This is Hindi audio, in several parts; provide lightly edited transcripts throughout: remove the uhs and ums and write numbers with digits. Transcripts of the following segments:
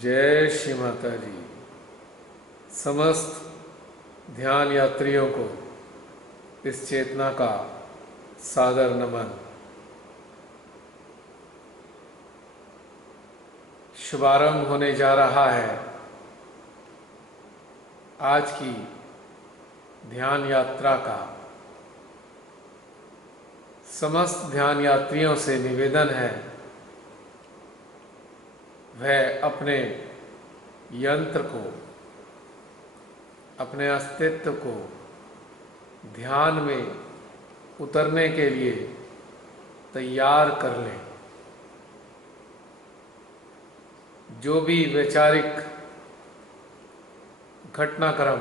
जय श्री माता जी। समस्त ध्यान यात्रियों को इस चेतना का सादर नमन। शुभारंभ होने जा रहा है आज की ध्यान यात्रा का। समस्त ध्यान यात्रियों से निवेदन है वह अपने यंत्र को, अपने अस्तित्व को ध्यान में उतरने के लिए तैयार कर लें। जो भी वैचारिक घटनाक्रम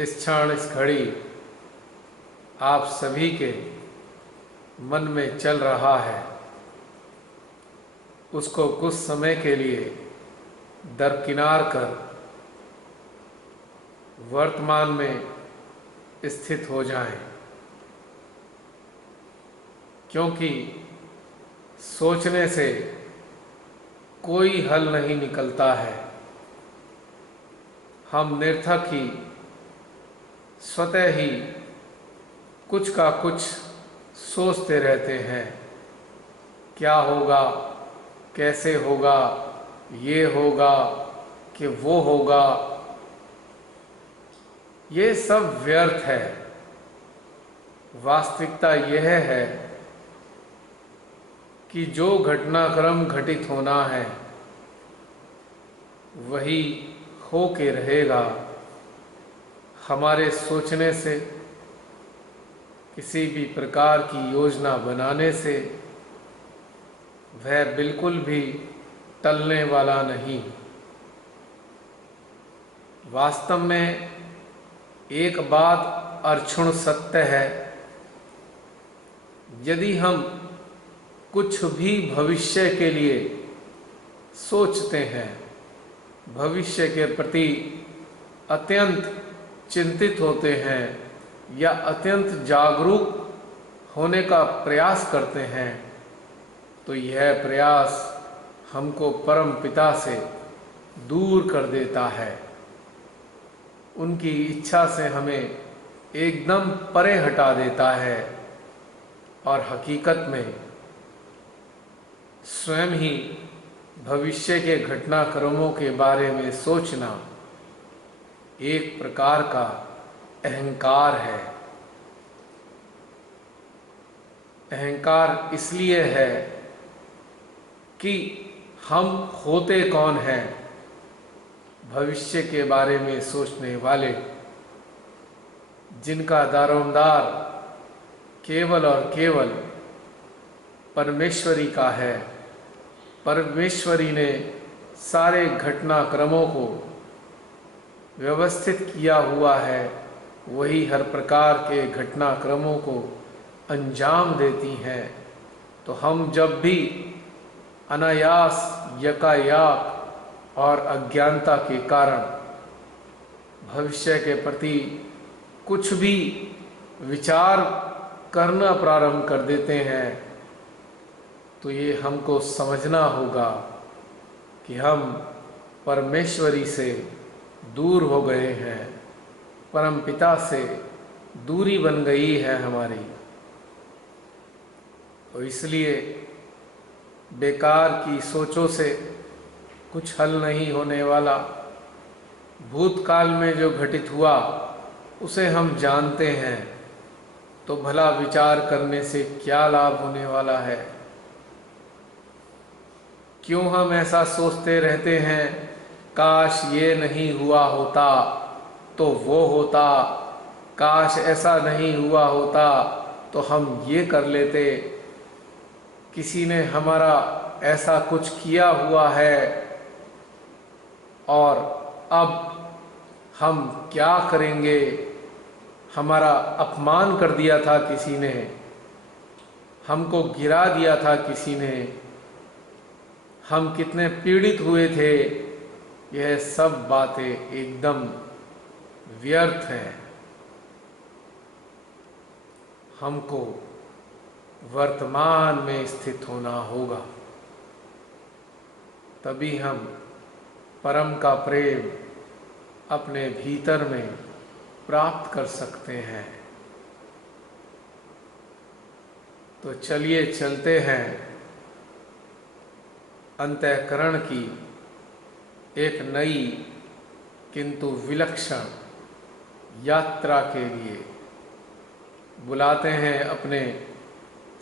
इस क्षण, इस घड़ी आप सभी के मन में चल रहा है, उसको कुछ समय के लिए दरकिनार कर वर्तमान में स्थित हो जाएं, क्योंकि सोचने से कोई हल नहीं निकलता है। हम निरर्थक ही स्वतः ही कुछ का कुछ सोचते रहते हैं। क्या होगा, कैसे होगा, ये होगा कि वो होगा, ये सब व्यर्थ है। वास्तविकता यह है कि जो घटनाक्रम घटित होना है वही हो के रहेगा। हमारे सोचने से, किसी भी प्रकार की योजना बनाने से वह बिल्कुल भी टलने वाला नहीं। वास्तव में एक बात अक्षुण्ण सत्य है, यदि हम कुछ भी भविष्य के लिए सोचते हैं, भविष्य के प्रति अत्यंत चिंतित होते हैं या अत्यंत जागरूक होने का प्रयास करते हैं, तो यह प्रयास हमको परम पिता से दूर कर देता है। उनकी इच्छा से हमें एकदम परे हटा देता है और हकीकत में स्वयं ही भविष्य के घटनाक्रमों के बारे में सोचना एक प्रकार का अहंकार है। अहंकार इसलिए है कि हम होते कौन हैं? भविष्य के बारे में सोचने वाले, जिनका दारोमदार केवल और केवल परमेश्वरी का है। परमेश्वरी ने सारे घटनाक्रमों को व्यवस्थित किया हुआ है, वही हर प्रकार के घटनाक्रमों को अंजाम देती हैं। तो हम जब भी अनायास, यकायाक और अज्ञानता के कारण भविष्य के प्रति कुछ भी विचार करना प्रारंभ कर देते हैं, तो ये हमको समझना होगा कि हम परमेश्वरी से दूर हो गए हैं, परमपिता से दूरी बन गई है हमारी। तो इसलिए बेकार की सोचों से कुछ हल नहीं होने वाला। भूतकाल में जो घटित हुआ उसे हम जानते हैं, तो भला विचार करने से क्या लाभ होने वाला है? क्यों हम ऐसा सोचते रहते हैं, काश ये नहीं हुआ होता तो वो होता, काश ऐसा नहीं हुआ होता तो हम ये कर लेते, किसी ने हमारा ऐसा कुछ किया हुआ है और अब हम क्या करेंगे, हमारा अपमान कर दिया था किसी ने, हमको गिरा दिया था किसी ने, हम कितने पीड़ित हुए थे। यह सब बातें एकदम व्यर्थ हैं। हमको वर्तमान में स्थित होना होगा, तभी हम परम का प्रेम अपने भीतर में प्राप्त कर सकते हैं। तो चलिए चलते हैं अंतःकरण की एक नई किंतु विलक्षण यात्रा के लिए। बुलाते हैं अपने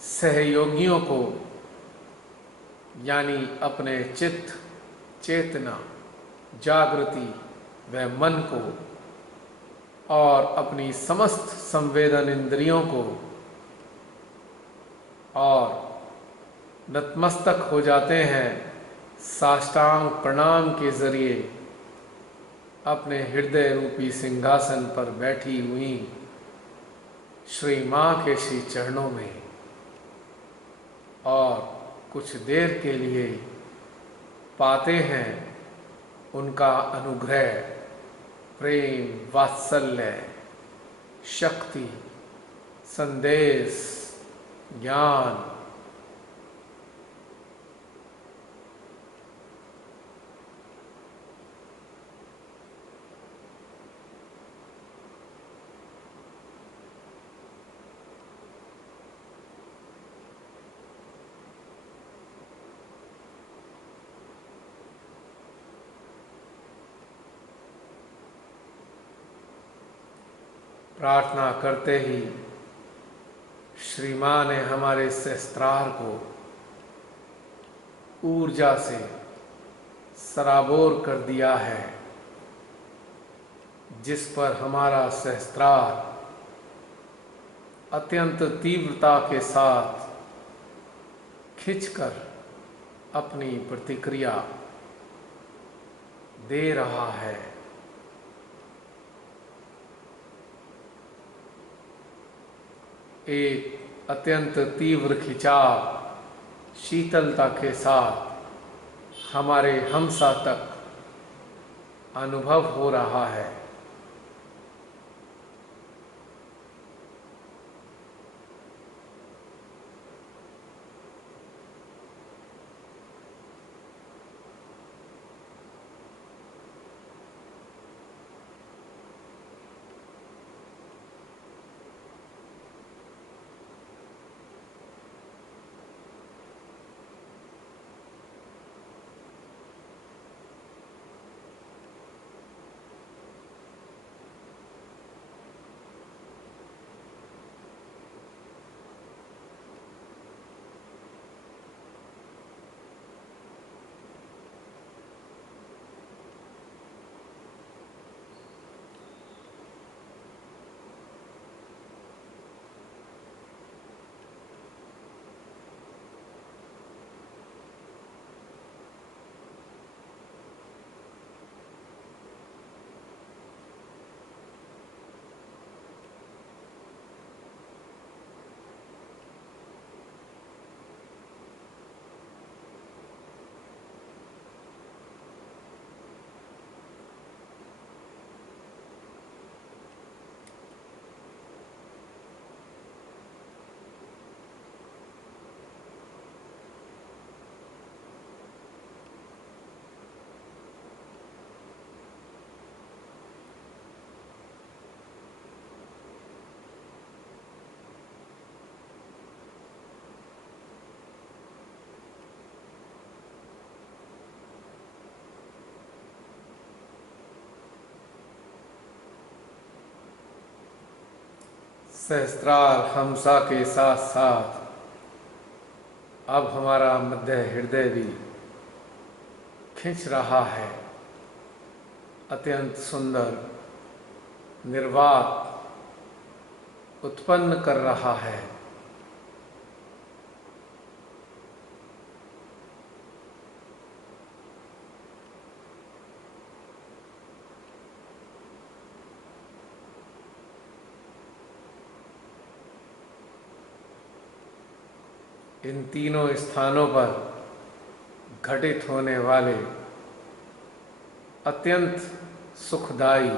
सहयोगियों को, यानी अपने चित्त, चेतना, जागृति व मन को और अपनी समस्त संवेदन इंद्रियों को, और नतमस्तक हो जाते हैं साष्टांग प्रणाम के जरिए अपने हृदय रूपी सिंहासन पर बैठी हुई श्री माँ के श्री चरणों में, और कुछ देर के लिए पाते हैं उनका अनुग्रह, प्रेम, वात्सल्य, शक्ति, संदेश, ज्ञान। प्रार्थना करते ही श्री माँ ने हमारे सहस्त्रार को ऊर्जा से सराबोर कर दिया है, जिस पर हमारा सहस्त्रार अत्यंत तीव्रता के साथ खिंचकर अपनी प्रतिक्रिया दे रहा है। एक अत्यंत तीव्र खिंचाव शीतलता के साथ हमारे हमसा तक अनुभव हो रहा है। सहस्त्रार हमसा के साथ साथ अब हमारा मध्य हृदय भी खिंच रहा है, अत्यंत सुंदर निर्वात उत्पन्न कर रहा है। इन तीनों स्थानों पर घटित होने वाले अत्यंत सुखदायी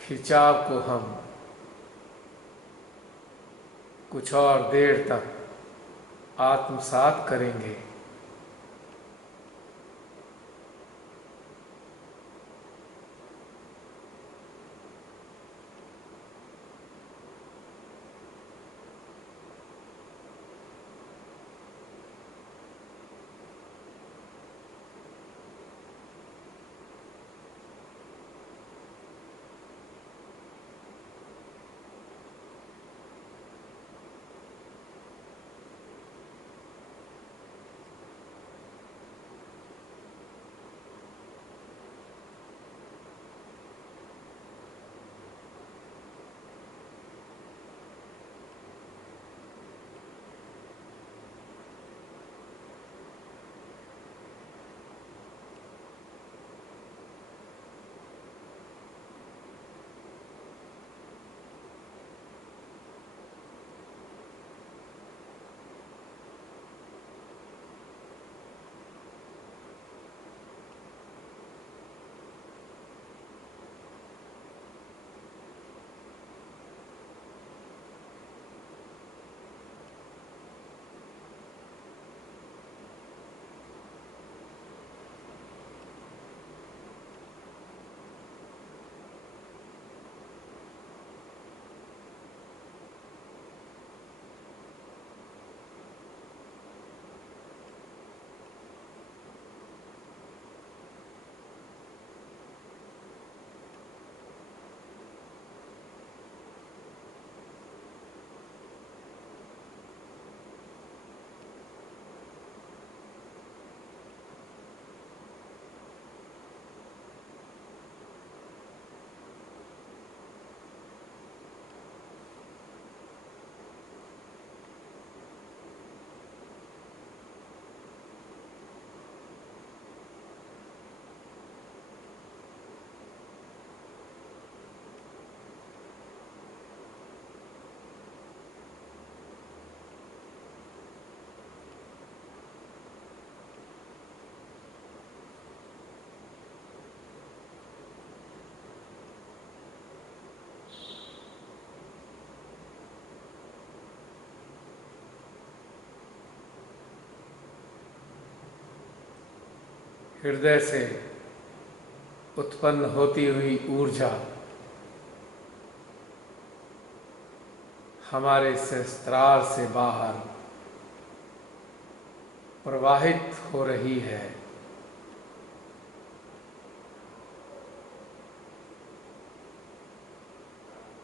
खिंचाव को हम कुछ और देर तक आत्मसात करेंगे। हृदय से उत्पन्न होती हुई ऊर्जा हमारे सहस्त्रार से बाहर प्रवाहित हो रही है।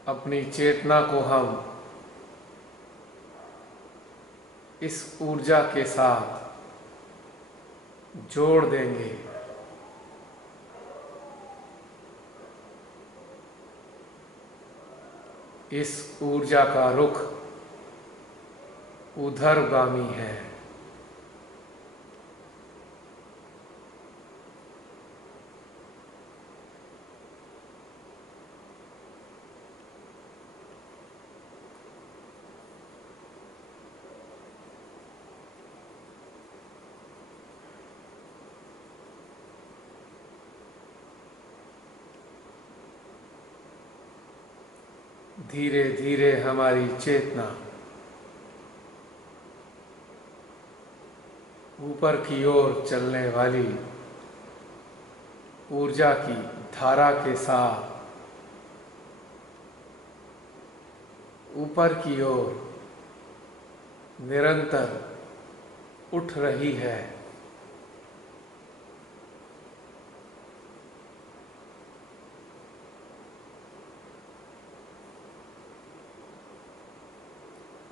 अपनी चेतना को हम इस ऊर्जा के साथ जोड़ देंगे। इस ऊर्जा का रुख ऊर्ध्वगामी है। धीरे धीरे हमारी चेतना ऊपर की ओर चलने वाली ऊर्जा की धारा के साथ ऊपर की ओर निरंतर उठ रही है।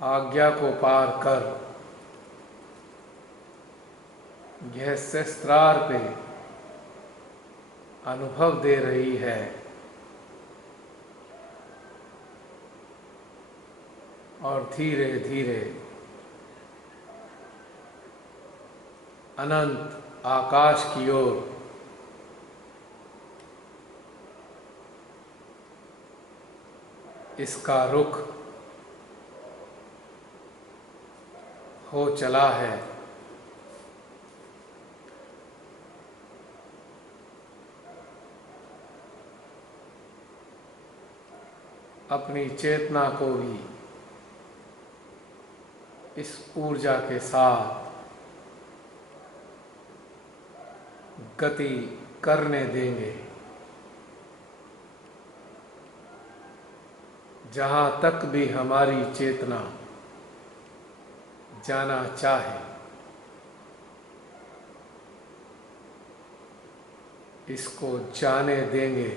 आज्ञा को पार कर यह सहस्त्रार पे अनुभव दे रही है। और धीरे धीरे अनंत आकाश की ओर इसका रुख हो चला है। अपनी चेतना को भी इस ऊर्जा के साथ गति करने देंगे। जहाँ तक भी हमारी चेतना जाना चाहे, इसको जाने देंगे।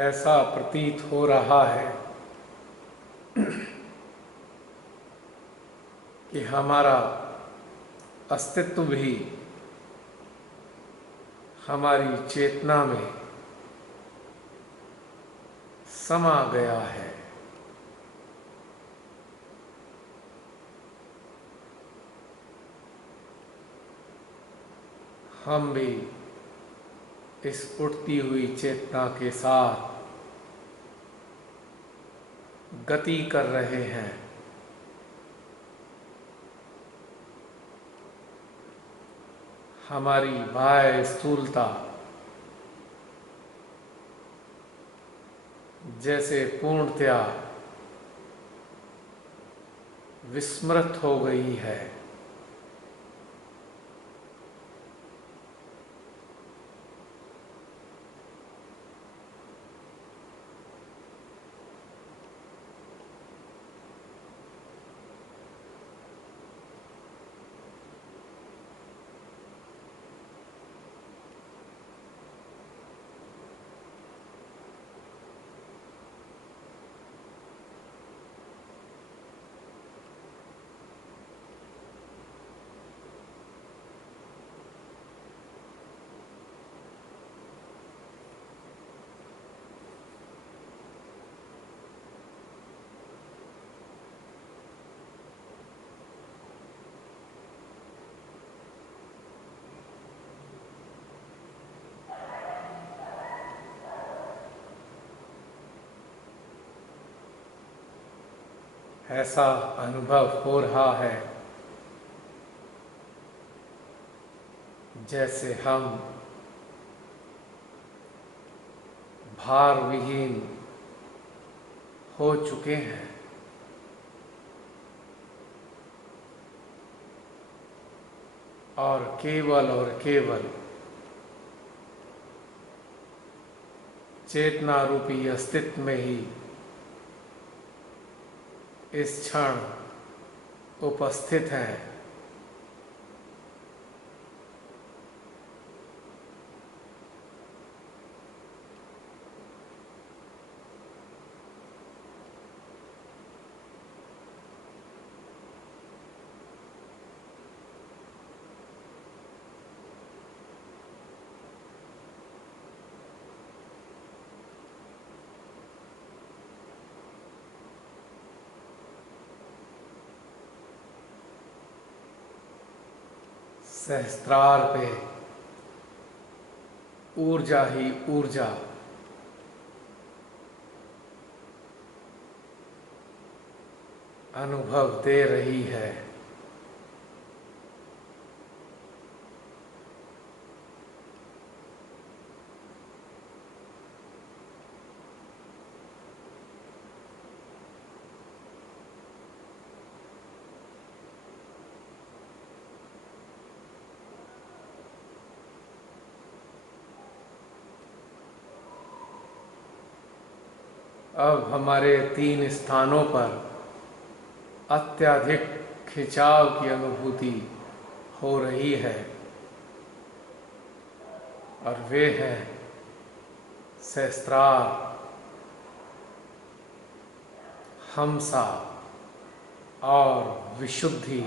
ऐसा प्रतीत हो रहा है कि हमारा अस्तित्व भी हमारी चेतना में समा गया है। हम भी इस उठती हुई चेतना के साथ गति कर रहे हैं। हमारी बाह्य स्थूलता जैसे पूर्णतया विस्मृत हो गई है। ऐसा अनुभव हो रहा है जैसे हम भार विहीन हो चुके हैं। और केवल चेतना रूपी अस्तित्व में ही इस क्षण उपस्थित हैं। सहस्त्रार पे ऊर्जा ही ऊर्जा अनुभव दे रही है। अब हमारे 3 स्थानों पर अत्यधिक खिंचाव की अनुभूति हो रही है और वे हैं सहस्त्रार, हमसा और विशुद्धि।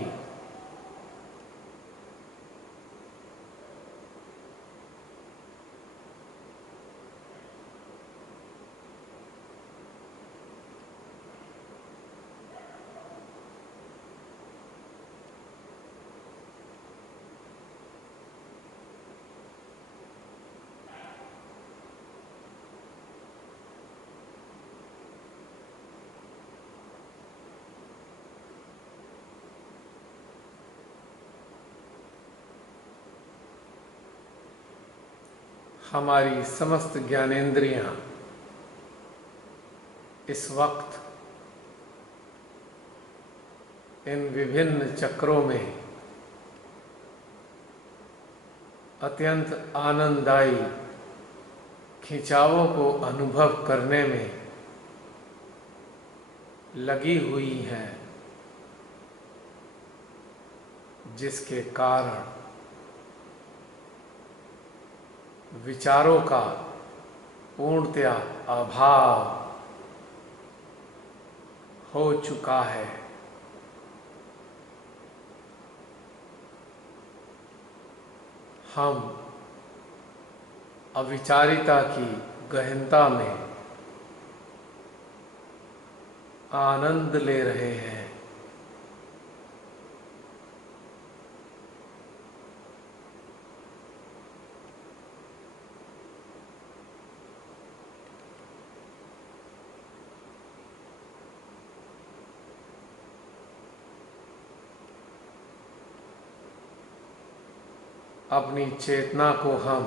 हमारी समस्त ज्ञानेंद्रियां इस वक्त इन विभिन्न चक्रों में अत्यंत आनंददायी खिंचावों को अनुभव करने में लगी हुई हैं, जिसके कारण विचारों का पूर्णतया अभाव हो चुका है। हम अविचारिता की गहनता में आनंद ले रहे हैं। अपनी चेतना को हम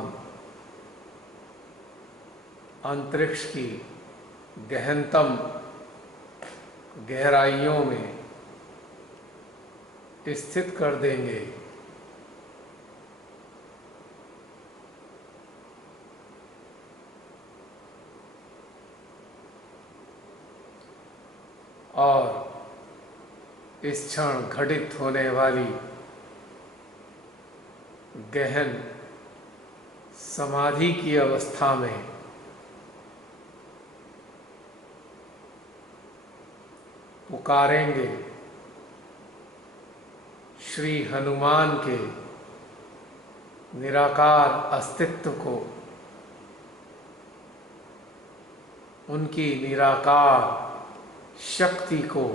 अंतरिक्ष की गहनतम गहराइयों में स्थित कर देंगे। और इस क्षण घटित होने वाली गहन समाधि की अवस्था में पुकारेंगे श्री हनुमान के निराकार अस्तित्व को, उनकी निराकार शक्ति को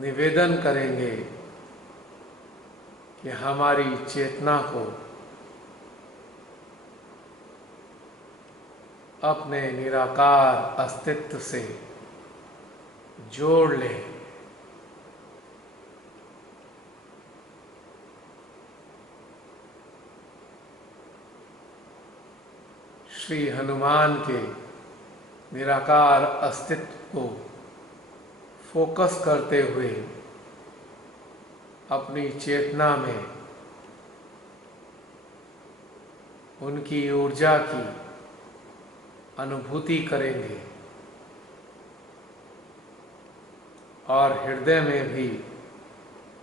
निवेदन करेंगे कि हमारी चेतना को अपने निराकार अस्तित्व से जोड़ लें। श्री हनुमान के निराकार अस्तित्व को फोकस करते हुए अपनी चेतना में उनकी ऊर्जा की अनुभूति करेंगे और हृदय में भी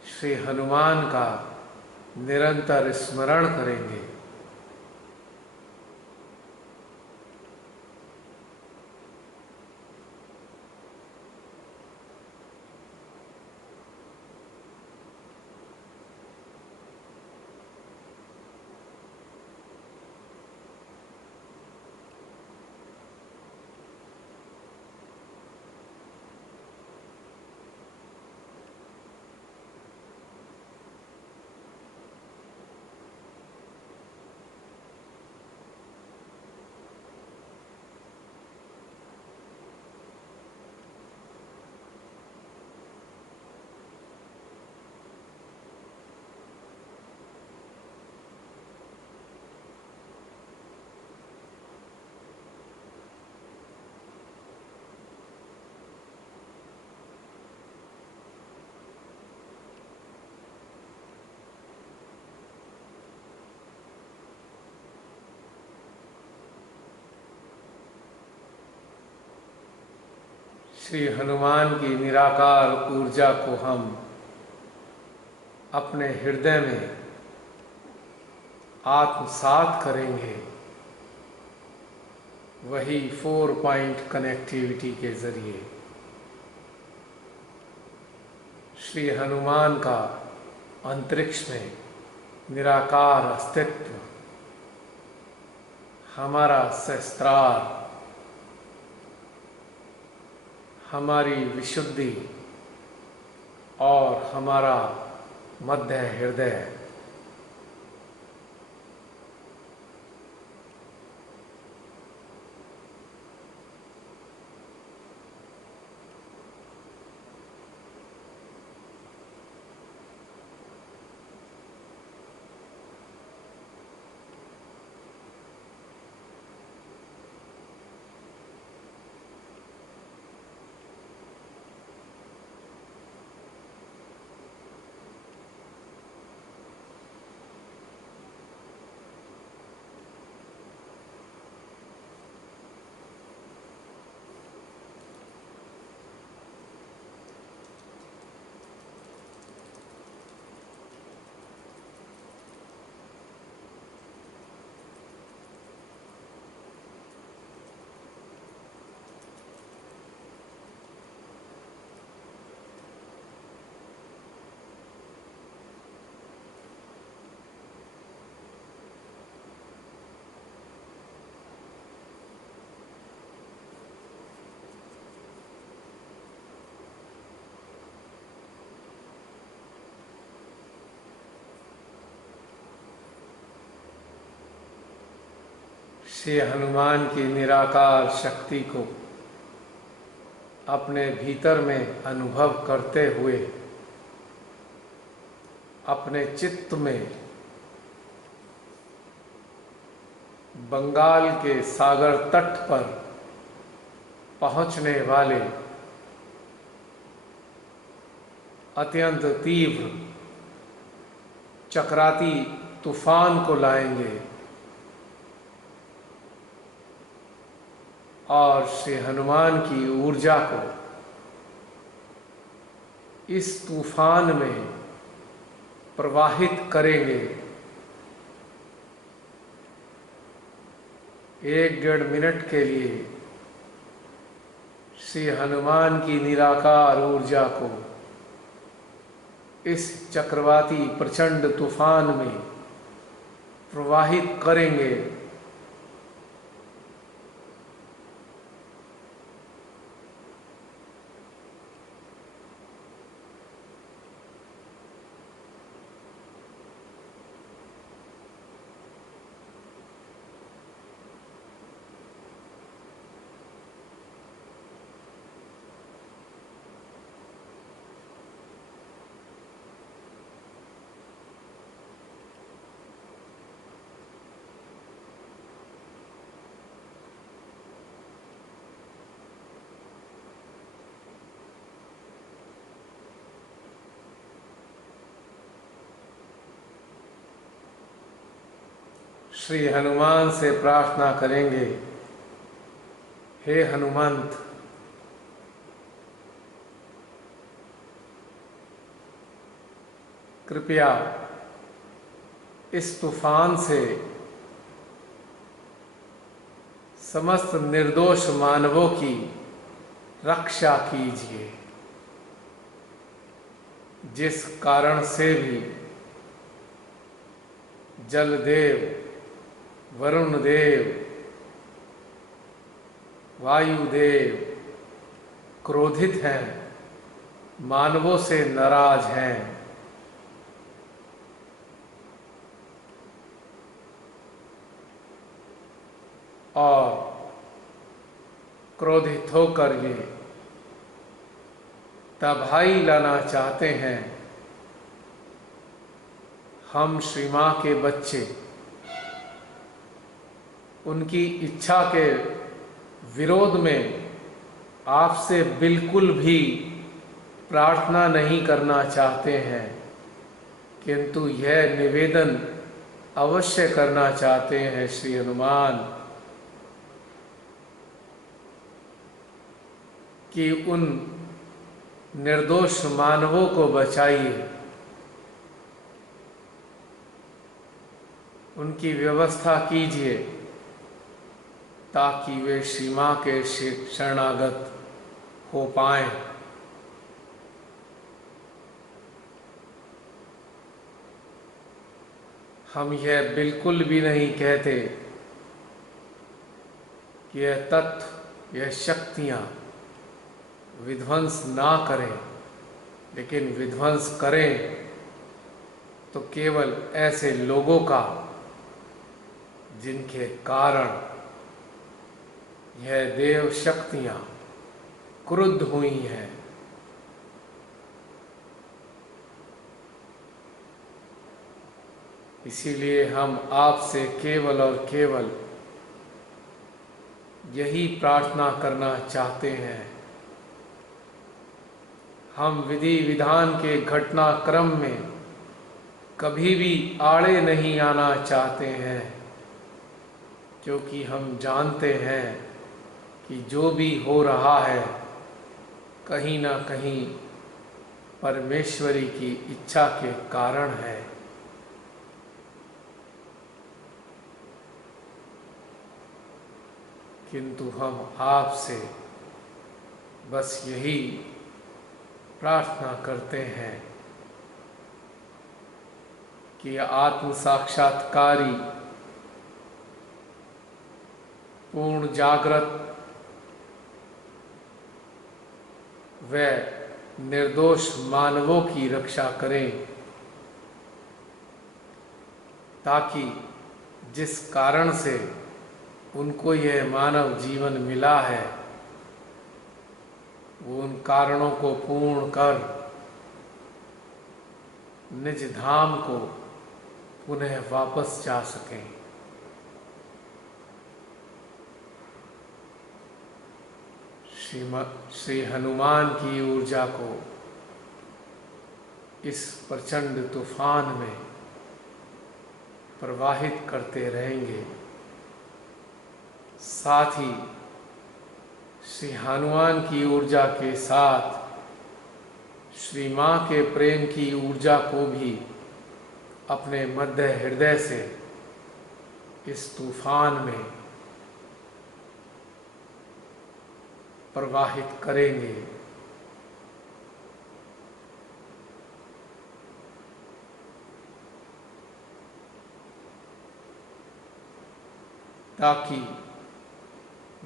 श्री हनुमान का निरंतर स्मरण करेंगे। श्री हनुमान की निराकार ऊर्जा को हम अपने हृदय में आत्मसात करेंगे, वही 4 पॉइंट कनेक्टिविटी के जरिए। श्री हनुमान का अंतरिक्ष में निराकार अस्तित्व, हमारा शस्त्रार, हमारी विशुद्धि और हमारा मध्य हृदय, श्री हनुमान की निराकार शक्ति को अपने भीतर में अनुभव करते हुए अपने चित्त में बंगाल के सागर तट पर पहुंचने वाले अत्यंत तीव्र चक्राती तूफान को लाएंगे और श्री हनुमान की ऊर्जा को इस तूफान में प्रवाहित करेंगे। 1-1.5 मिनट के लिए श्री हनुमान की निराकार ऊर्जा को इस चक्रवाती प्रचंड तूफान में प्रवाहित करेंगे। श्री हनुमान से प्रार्थना करेंगे, हे हनुमंत, कृपया इस तूफान से समस्त निर्दोष मानवों की रक्षा कीजिए, जिस कारण से भी जलदेव, वरुण देव, वायुदेव क्रोधित हैं, मानवों से नाराज हैं। और क्रोधित होकर ये तबाही लाना चाहते हैं। हम श्री मां के बच्चे उनकी इच्छा के विरोध में आपसे बिल्कुल भी प्रार्थना नहीं करना चाहते हैं, किंतु यह निवेदन अवश्य करना चाहते हैं, श्री हनुमान, कि उन निर्दोष मानवों को बचाइए, उनकी व्यवस्था कीजिए, ताकि वे श्री मां के शरणागत हो पाएं। हम यह बिल्कुल भी नहीं कहते कि यह तत्व, यह शक्तियां विध्वंस ना करें, लेकिन विध्वंस करें तो केवल ऐसे लोगों का जिनके कारण यह देव शक्तियां क्रुद्ध हुई हैं। इसीलिए हम आपसे केवल और केवल यही प्रार्थना करना चाहते हैं। हम विधि विधान के घटनाक्रम में कभी भी आड़े नहीं आना चाहते हैं, क्योंकि हम जानते हैं कि जो भी हो रहा है कहीं ना कहीं परमेश्वरी की इच्छा के कारण है। किंतु हम आपसे बस यही प्रार्थना करते हैं कि आत्म साक्षात्कारी, पूर्ण जागृत व निर्दोष मानवों की रक्षा करें, ताकि जिस कारण से उनको यह मानव जीवन मिला है, वो उन कारणों को पूर्ण कर निज धाम को पुनः वापस जा सकें। श्री हनुमान की ऊर्जा को इस प्रचंड तूफान में प्रवाहित करते रहेंगे। साथ ही श्री हनुमान की ऊर्जा के साथ श्री मां के प्रेम की ऊर्जा को भी अपने मध्य हृदय से इस तूफान में प्रवाहित करेंगे, ताकि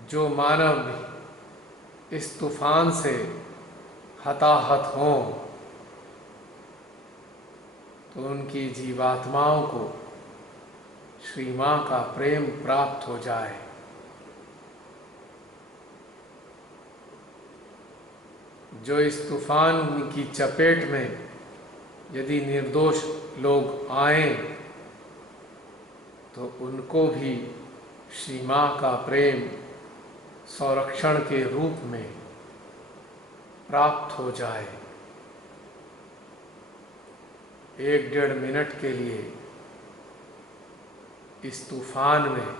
जो मानव भी इस तूफान से हताहत हों तो उनकी जीवात्माओं को श्री मां का प्रेम प्राप्त हो जाए। जो इस तूफान की चपेट में यदि निर्दोष लोग आएं तो उनको भी श्री मां का प्रेम संरक्षण के रूप में प्राप्त हो जाए। 1-1.5 मिनट के लिए इस तूफान में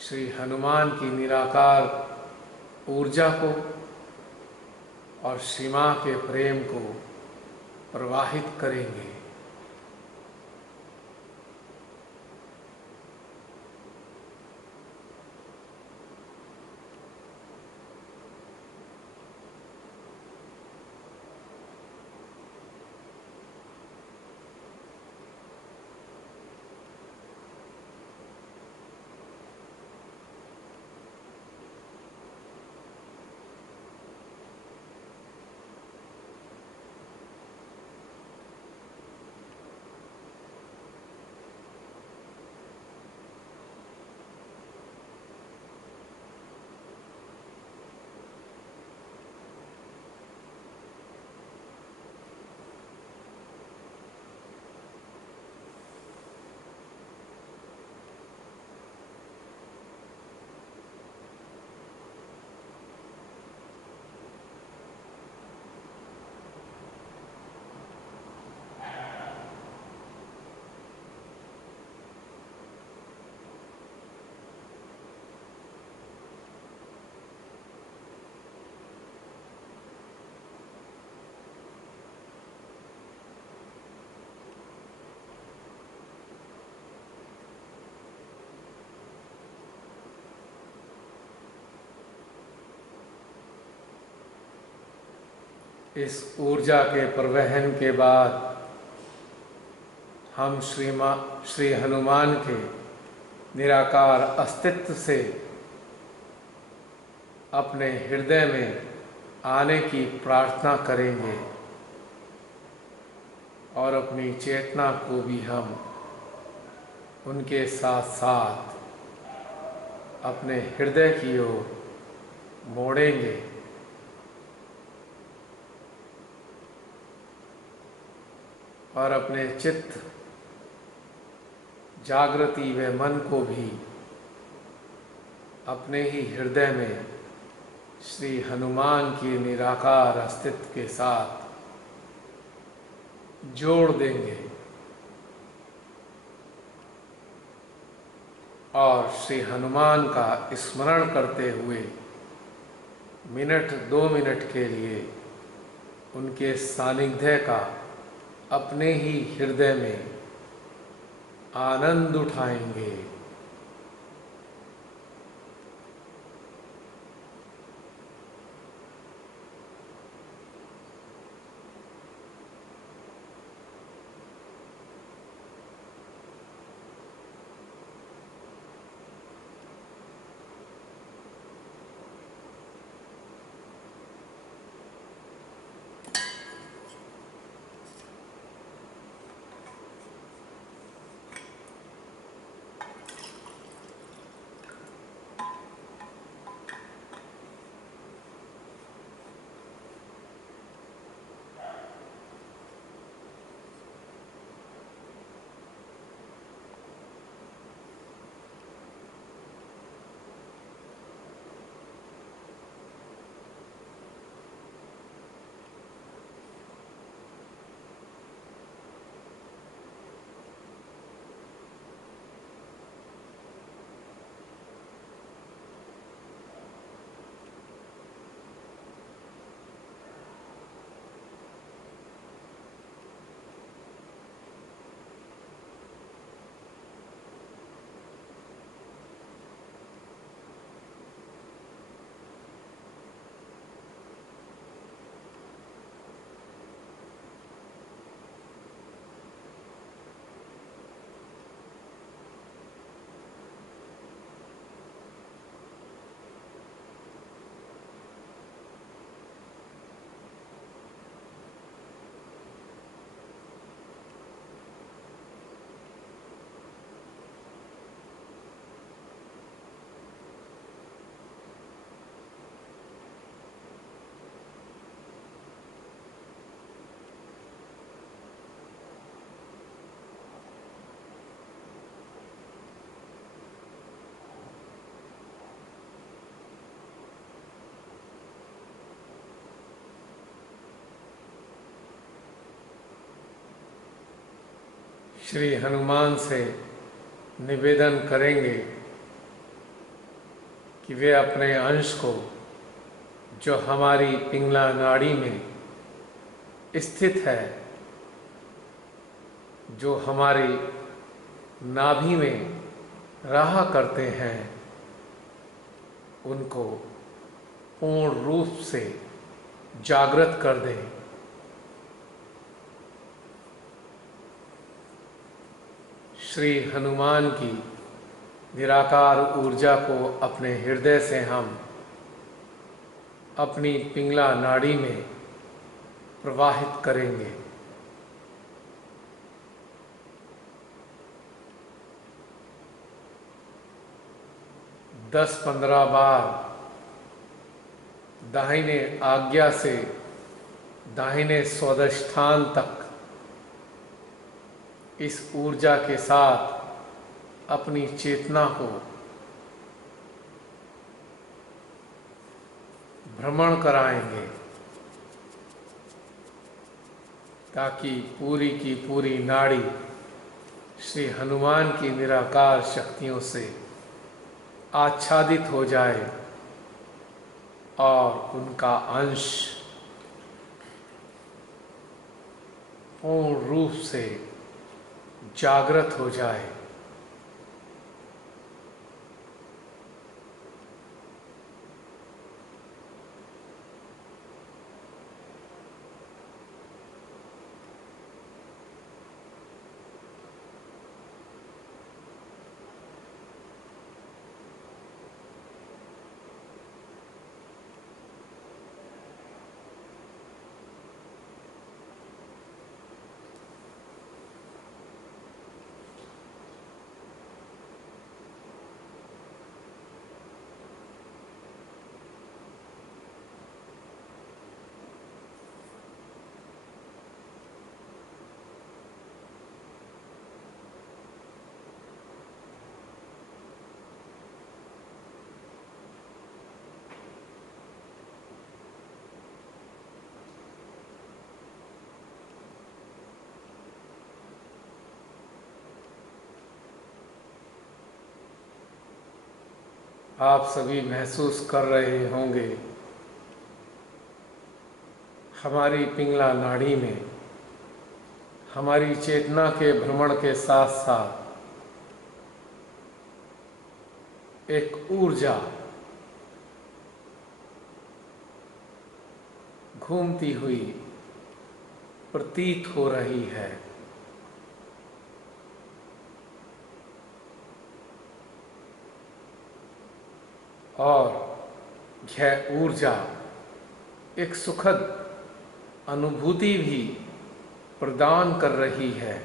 श्री हनुमान की निराकार ऊर्जा को और श्री मां के प्रेम को प्रवाहित करेंगे। इस ऊर्जा के प्रवहन के बाद हम श्री हनुमान के निराकार अस्तित्व से अपने हृदय में आने की प्रार्थना करेंगे और अपनी चेतना को भी हम उनके साथ साथ अपने हृदय की ओर मोड़ेंगे और अपने चित्त, जागृति व मन को भी अपने ही हृदय में श्री हनुमान की निराकार अस्तित्व के साथ जोड़ देंगे और श्री हनुमान का स्मरण करते हुए मिनट 2 मिनट के लिए उनके सानिध्य का अपने ही हृदय में आनंद उठाएंगे। श्री हनुमान से निवेदन करेंगे कि वे अपने अंश को जो हमारी पिंगला नाड़ी में स्थित है, जो हमारी नाभि में रहा करते हैं, उनको पूर्ण रूप से जागृत कर दें। श्री हनुमान की निराकार ऊर्जा को अपने हृदय से हम अपनी पिंगला नाड़ी में प्रवाहित करेंगे। दस 15 बार दाहिने आज्ञा से दाहिने स्वादिष्ठान तक इस ऊर्जा के साथ अपनी चेतना को भ्रमण कराएंगे, ताकि पूरी की पूरी नाड़ी श्री हनुमान की निराकार शक्तियों से आच्छादित हो जाए और उनका अंश पूर्ण रूप से जागृत हो जाए। आप सभी महसूस कर रहे होंगे हमारी पिंगला नाड़ी में हमारी चेतना के भ्रमण के साथ साथ एक ऊर्जा घूमती हुई प्रतीत हो रही है। और यह ऊर्जा एक सुखद अनुभूति भी प्रदान कर रही है।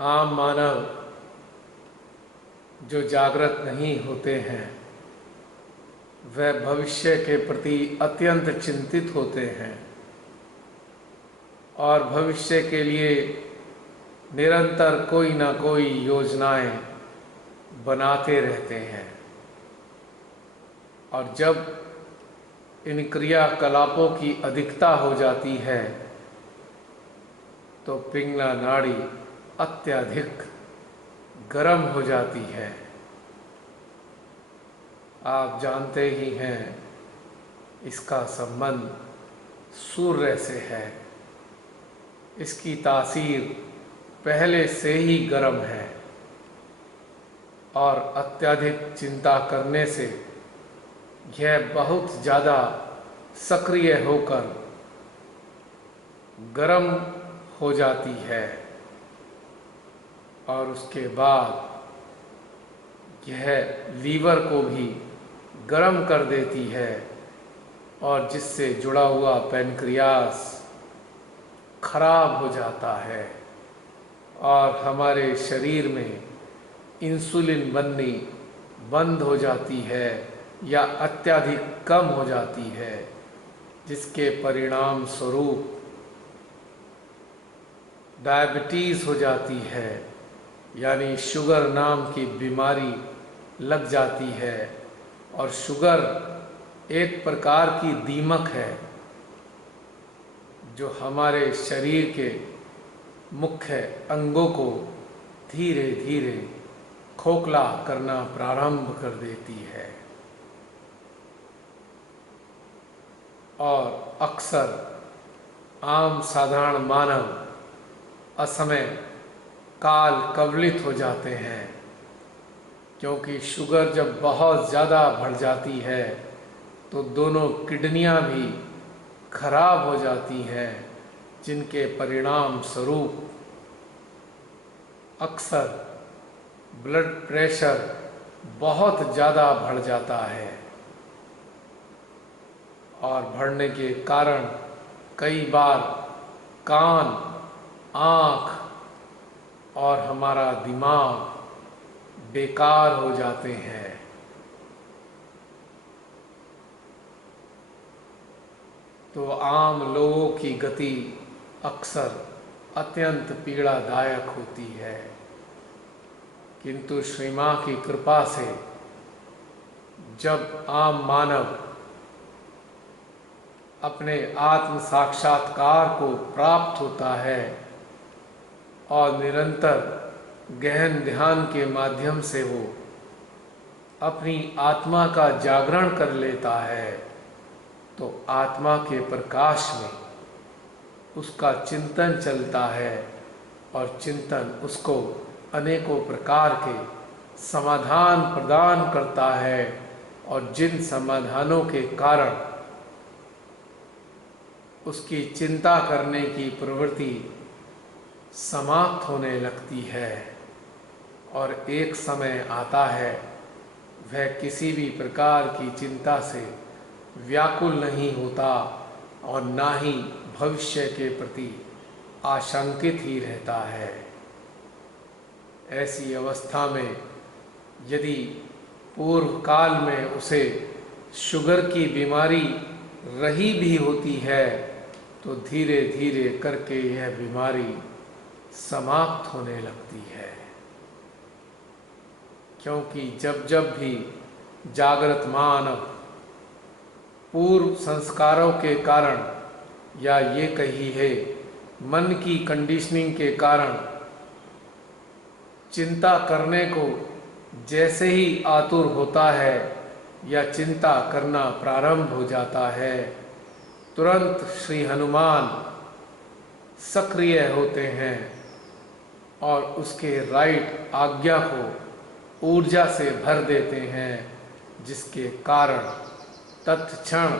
आम मानव जो जागृत नहीं होते हैं, वह भविष्य के प्रति अत्यंत चिंतित होते हैं और भविष्य के लिए निरंतर कोई ना कोई योजनाएं बनाते रहते हैं। और जब इन क्रियाकलापों की अधिकता हो जाती है तो पिंगला नाड़ी अत्यधिक गर्म हो जाती है। आप जानते ही हैं इसका संबंध सूर्य से है। इसकी तासीर पहले से ही गर्म है और अत्यधिक चिंता करने से यह बहुत ज़्यादा सक्रिय होकर गर्म हो जाती है और उसके बाद यह लीवर को भी गर्म कर देती है और जिससे जुड़ा हुआ पैनक्रियास खराब हो जाता है और हमारे शरीर में इंसुलिन बननी बंद हो जाती है या अत्यधिक कम हो जाती है, जिसके परिणाम स्वरूप डायबिटीज़ हो जाती है, यानी शुगर नाम की बीमारी लग जाती है। और शुगर एक प्रकार की दीमक है जो हमारे शरीर के मुख्य अंगों को धीरे धीरे खोखला करना प्रारंभ कर देती है। और अक्सर आम साधारण मानव असमय काल कवलित हो जाते हैं, क्योंकि शुगर जब बहुत ज़्यादा बढ़ जाती है तो दोनों किडनियां भी खराब हो जाती हैं, जिनके परिणाम स्वरूप अक्सर ब्लड प्रेशर बहुत ज़्यादा बढ़ जाता है। और बढ़ने के कारण कई बार कान, आँख और हमारा दिमाग बेकार हो जाते हैं। तो आम लोगों की गति अक्सर अत्यंत पीड़ादायक होती है, किंतु श्री माँ की कृपा से जब आम मानव अपने आत्म साक्षात्कार को प्राप्त होता है और निरंतर गहन ध्यान के माध्यम से वो अपनी आत्मा का जागरण कर लेता है, तो आत्मा के प्रकाश में उसका चिंतन चलता है और चिंतन उसको अनेकों प्रकार के समाधान प्रदान करता है। और जिन समाधानों के कारण उसकी चिंता करने की प्रवृत्ति समाप्त होने लगती है और एक समय आता है वह किसी भी प्रकार की चिंता से व्याकुल नहीं होता और ना ही भविष्य के प्रति आशंकित ही रहता है। ऐसी अवस्था में यदि पूर्व काल में उसे शुगर की बीमारी रही भी होती है तो धीरे धीरे करके यह बीमारी समाप्त होने लगती है, क्योंकि जब जब भी जागृत मानव पूर्व संस्कारों के कारण या ये कही है मन की कंडीशनिंग के कारण चिंता करने को जैसे ही आतुर होता है या चिंता करना प्रारंभ हो जाता है, तुरंत श्री हनुमान सक्रिय होते हैं और उसके राइट आज्ञा को ऊर्जा से भर देते हैं, जिसके कारण तत्क्षण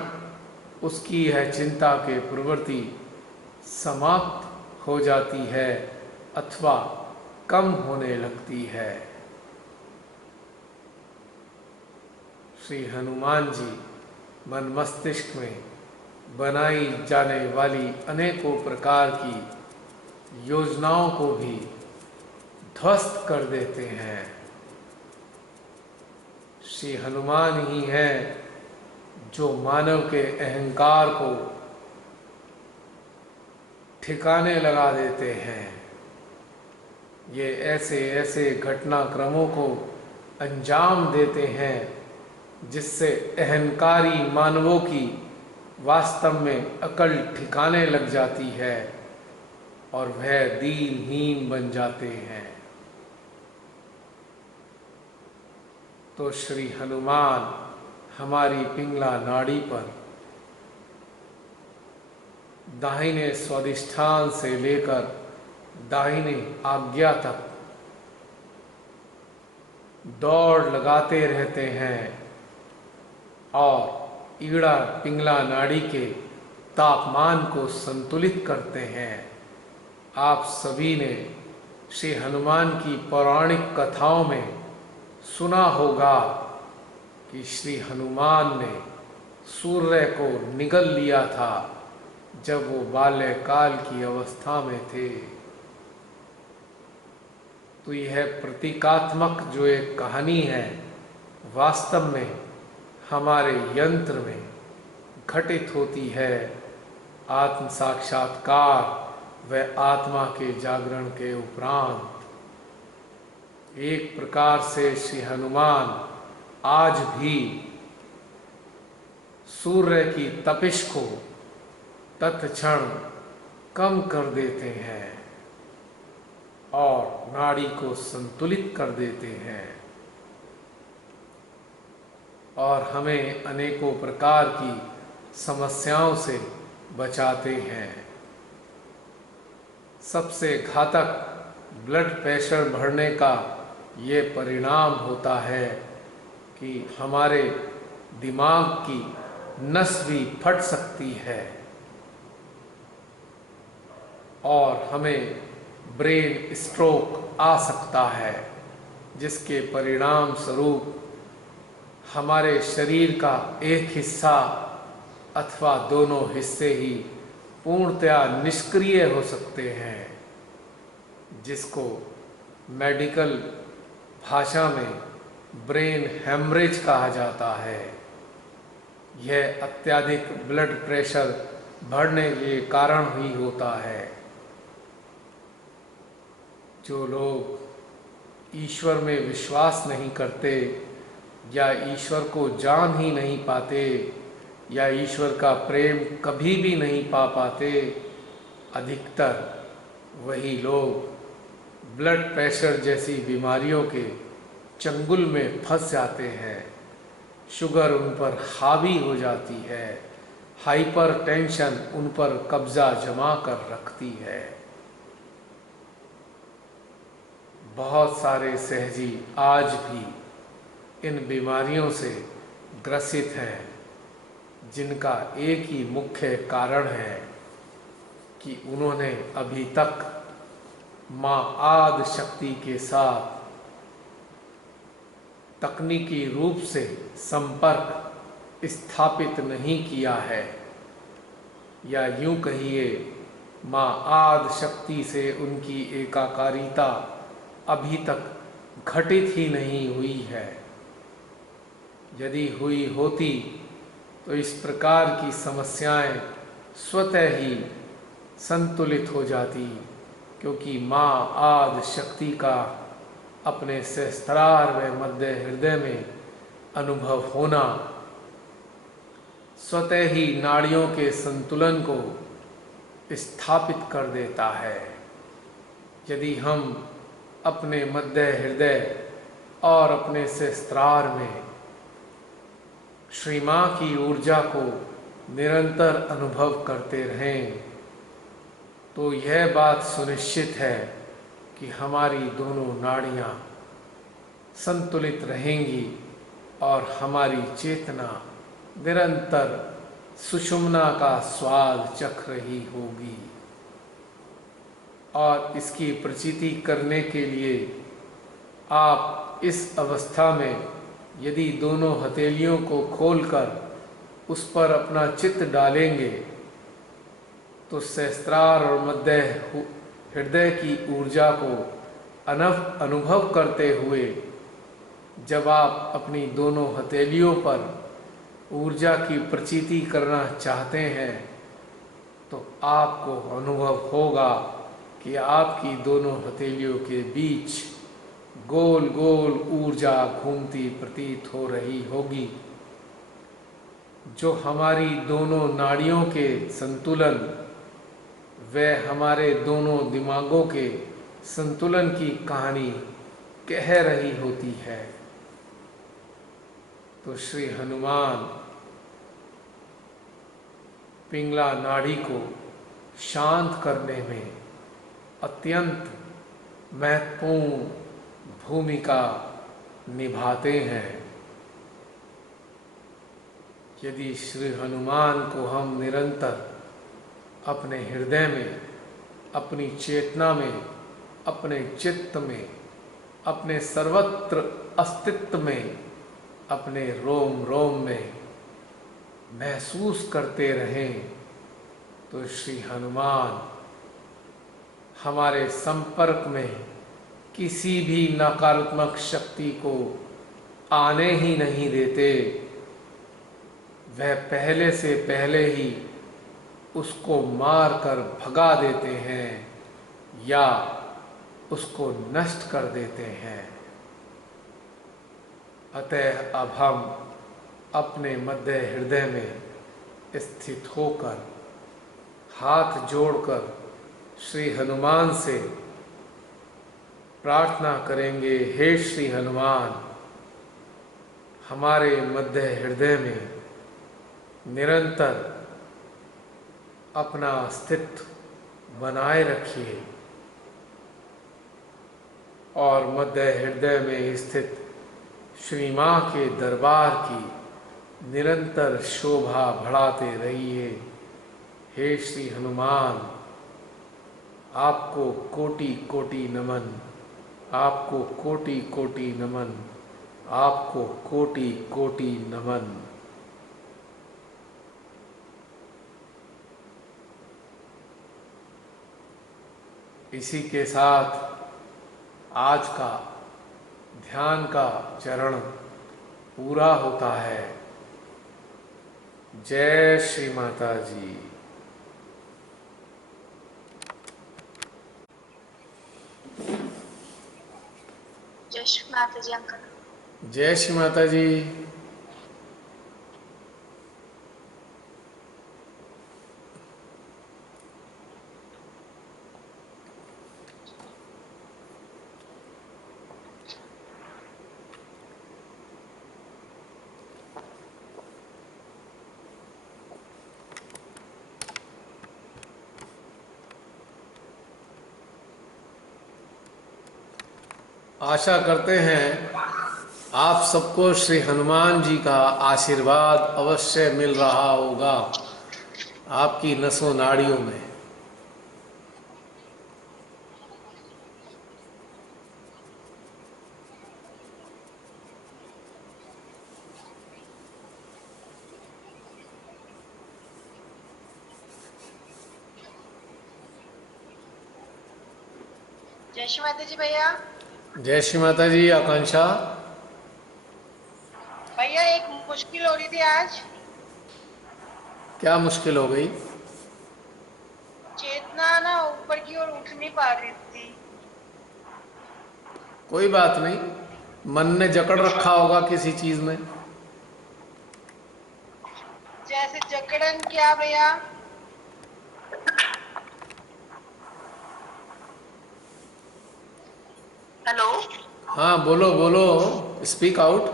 उसकी यह चिंता के प्रवृत्ति समाप्त हो जाती है अथवा कम होने लगती है। श्री हनुमान जी मन मस्तिष्क में बनाई जाने वाली अनेकों प्रकार की योजनाओं को भी ध्वस्त कर देते हैं। श्री हनुमान ही हैं जो मानव के अहंकार को ठिकाने लगा देते हैं। ये ऐसे ऐसे घटनाक्रमों को अंजाम देते हैं जिससे अहंकारी मानवों की वास्तव में अकल ठिकाने लग जाती है और वह दीनहीन बन जाते हैं। तो श्री हनुमान हमारी पिंगला नाड़ी पर दाहिने स्वादिष्ठान से लेकर दाहिने आज्ञा तक दौड़ लगाते रहते हैं और ईड़ा पिंगला नाड़ी के तापमान को संतुलित करते हैं। आप सभी ने श्री हनुमान की पौराणिक कथाओं में सुना होगा कि श्री हनुमान ने सूर्य को निगल लिया था जब वो बाल्यकाल की अवस्था में थे। तो यह प्रतीकात्मक जो एक कहानी है वास्तव में हमारे यंत्र में घटित होती है आत्म साक्षात्कार व आत्मा के जागरण के उपरांत। एक प्रकार से श्री हनुमान आज भी सूर्य की तपिश को तत्क्षण कम कर देते हैं और नाड़ी को संतुलित कर देते हैं और हमें अनेकों प्रकार की समस्याओं से बचाते हैं। सबसे घातक ब्लड प्रेशर बढ़ने का ये परिणाम होता है कि हमारे दिमाग की नस भी फट सकती है और हमें ब्रेन स्ट्रोक आ सकता है, जिसके परिणाम स्वरूप हमारे शरीर का एक हिस्सा अथवा दोनों हिस्से ही पूर्णतया निष्क्रिय हो सकते हैं, जिसको मेडिकल भाषा में ब्रेन हेमरेज कहा जाता है। यह अत्यधिक ब्लड प्रेशर बढ़ने के कारण ही होता है। जो लोग ईश्वर में विश्वास नहीं करते या ईश्वर को जान ही नहीं पाते या ईश्वर का प्रेम कभी भी नहीं पा पाते, अधिकतर वही लोग ब्लड प्रेशर जैसी बीमारियों के चंगुल में फंस जाते हैं। शुगर उन पर हावी हो जाती है, हाइपर टेंशन उन पर कब्जा जमा कर रखती है। बहुत सारे सहजी आज भी इन बीमारियों से ग्रसित हैं, जिनका एक ही मुख्य कारण है कि उन्होंने अभी तक माँ आदि शक्ति के साथ तकनीकी रूप से संपर्क स्थापित नहीं किया है, या यूं कहिए माँ आदि शक्ति से उनकी एकाकारिता अभी तक घटित ही नहीं हुई है। यदि हुई होती तो इस प्रकार की समस्याएं स्वतः ही संतुलित हो जाती, क्योंकि माँ आदि शक्ति का अपने सहस्त्रार व मध्य हृदय में अनुभव होना स्वतः ही नाड़ियों के संतुलन को स्थापित कर देता है। यदि हम अपने मध्य हृदय और अपने सहस्त्रार में श्री माँ की ऊर्जा को निरंतर अनुभव करते रहें, तो यह बात सुनिश्चित है कि हमारी दोनों नाड़ियाँ संतुलित रहेंगी और हमारी चेतना निरंतर सुषुम्ना का स्वाद चख रही होगी। और इसकी प्रचिति करने के लिए आप इस अवस्था में यदि दोनों हथेलियों को खोलकर उस पर अपना चित्त डालेंगे, तो सहस्त्रार और मध्य हृदय की ऊर्जा को अनुभव करते हुए जब आप अपनी दोनों हथेलियों पर ऊर्जा की प्रचिति करना चाहते हैं, तो आपको अनुभव होगा कि आपकी दोनों हथेलियों के बीच गोल गोल ऊर्जा घूमती प्रतीत हो रही होगी, जो हमारी दोनों नाड़ियों के संतुलन व हमारे दोनों दिमागों के संतुलन की कहानी कह रही होती है। तो श्री हनुमान पिंगला नाड़ी को शांत करने में अत्यंत महत्वपूर्ण भूमिका निभाते हैं। यदि श्री हनुमान को हम निरंतर अपने हृदय में, अपनी चेतना में, अपने चित्त में, अपने सर्वत्र अस्तित्व में, अपने रोम रोम में महसूस करते रहें, तो श्री हनुमान हमारे संपर्क में किसी भी नकारात्मक शक्ति को आने ही नहीं देते, वह पहले से पहले ही उसको मार कर भगा देते हैं या उसको नष्ट कर देते हैं। अतः अब हम अपने मध्य हृदय में स्थित होकर हाथ जोड़कर श्री हनुमान से प्रार्थना करेंगे, हे श्री हनुमान, हमारे मध्य हृदय में निरंतर अपना अस्तित्व बनाए रखिए और मध्य हृदय में स्थित श्री माँ के दरबार की निरंतर शोभा बढ़ाते रहिए। हे श्री हनुमान, आपको कोटि कोटि नमन, आपको कोटि कोटि नमन, आपको कोटि कोटि नमन। इसी के साथ आज का ध्यान का चरण पूरा होता है। जय श्री माता जी। जय श्री माता जी अंकल। जय श्री माता जी। आशा करते हैं आप सबको श्री हनुमान जी का आशीर्वाद अवश्य मिल रहा होगा आपकी नसों नाड़ियों में। जय श्री माता जी भैया। जय श्री माता जी आकांक्षा। भैया एक मुश्किल हो रही थी आज। क्या मुश्किल हो गई? चेतना ना ऊपर की ओर उठ नहीं पा रही थी। कोई बात नहीं, मन ने जकड़ रखा होगा किसी चीज में। जैसे जकड़न क्या भैया? हेलो। हाँ बोलो बोलो, स्पीक आउट।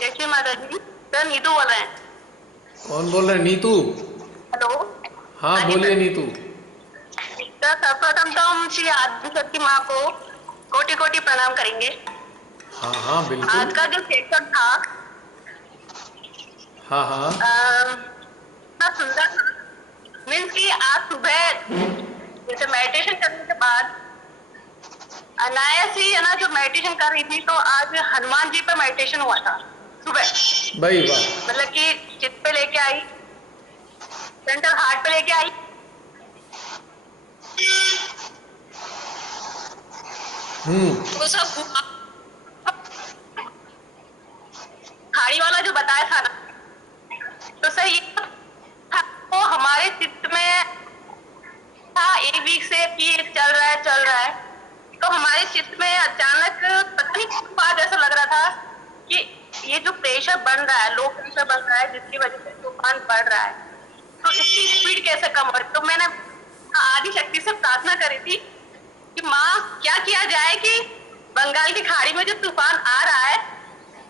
जय श्री माता जी। सर नीतू बोल रहे हैं। कौन बोल रहे हैं? नीतू? हेलो। हाँ बोलिए नीतू। सर सर्वप्रथम तो हम श्री आदिशक्ति माँ को कोटि कोटि प्रणाम करेंगे। हाँ हाँ बिल्कुल। आज का जो सेशन था हाँ हाँ इतना सुंदर मीन्स कि आज सुबह जैसे मेडिटेशन करने के बाद अनायास ही है ना, जो मेडिटेशन कर रही थी तो आज हनुमान जी पे मेडिटेशन हुआ था सुबह। भाई वाह। मतलब कि चित्त पे लेके आई, सेंटर हार्ट पे लेके आई। वो सब खाड़ी वाला जो बताया था ना, तो सर ये था, वो हमारे चित्त में था एक वीक से कि चल रहा है। तो हमारे चित्त में अचानक पता नहीं किस बात ऐसा लग रहा था कि ये जो प्रेशर बन रहा है, लो प्रेशर बन रहा है, जिसकी वजह से तूफान बढ़ रहा है, तो इसकी स्पीड कैसे कम हो। तो मैंने आदि शक्ति से प्रार्थना करी थी कि माँ क्या किया जाए कि बंगाल की खाड़ी में जो तूफान आ रहा है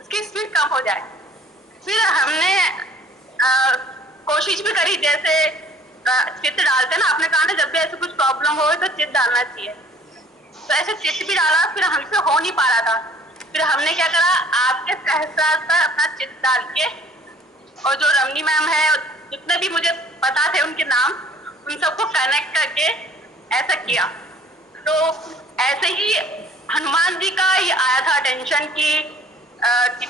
उसकी स्पीड कम हो जाए। फिर हमने कोशिश भी करी, जैसे चित्त डालते ना, आपने कहा ना जब भी ऐसे कुछ प्रॉब्लम हो तो चित्त डालना चाहिए, तो ऐसे चित्त भी डाला, फिर हमसे हो नहीं पा रहा था। फिर हमने क्या करा, आपके सहस्त्रार पर अपना चित्त डाल के, और जो रमनी मैम है, जितने भी मुझे पता थे उनके नाम, उन सबको कनेक्ट करके ऐसा किया। तो ऐसे ही हनुमान जी का ये आया था टेंशन कि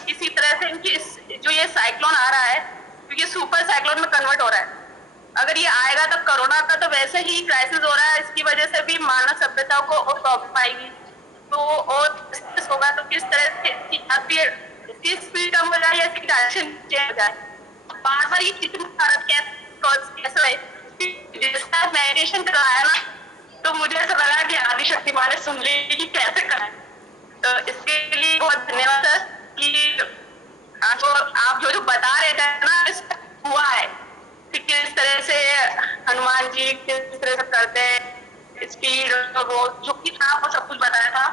किसी तरह से इनकी जो ये साइक्लोन आ रहा है, क्योंकि सुपर साइक्लोन में कन्वर्ट हो रहा है, अगर ये आएगा तो कोरोना का तो वैसे ही क्राइसिस हो रहा है, इसकी वजह से भी मानव सभ्यता को और प्रॉब्लम आएगी। तो और होगा तो किस तरह से इसकी स्पीड कम हो जाए या इसकी डायरेक्शन चेंज हो जाए। बार बार ये चित्र कैसे है, जिसका मेडिटेशन कराया ना तो मुझे ऐसा लगा कि आदि शक्ति वाले सुन ली कि कैसे कराएं। तो इसके लिए बहुत धन्यवाद सर कि आप जो बता रहे थे ना हुआ है कि किस तरह से हनुमान जी किस तरह से करते हैं, स्पीड वो जो कि था वो सब कुछ बताया था।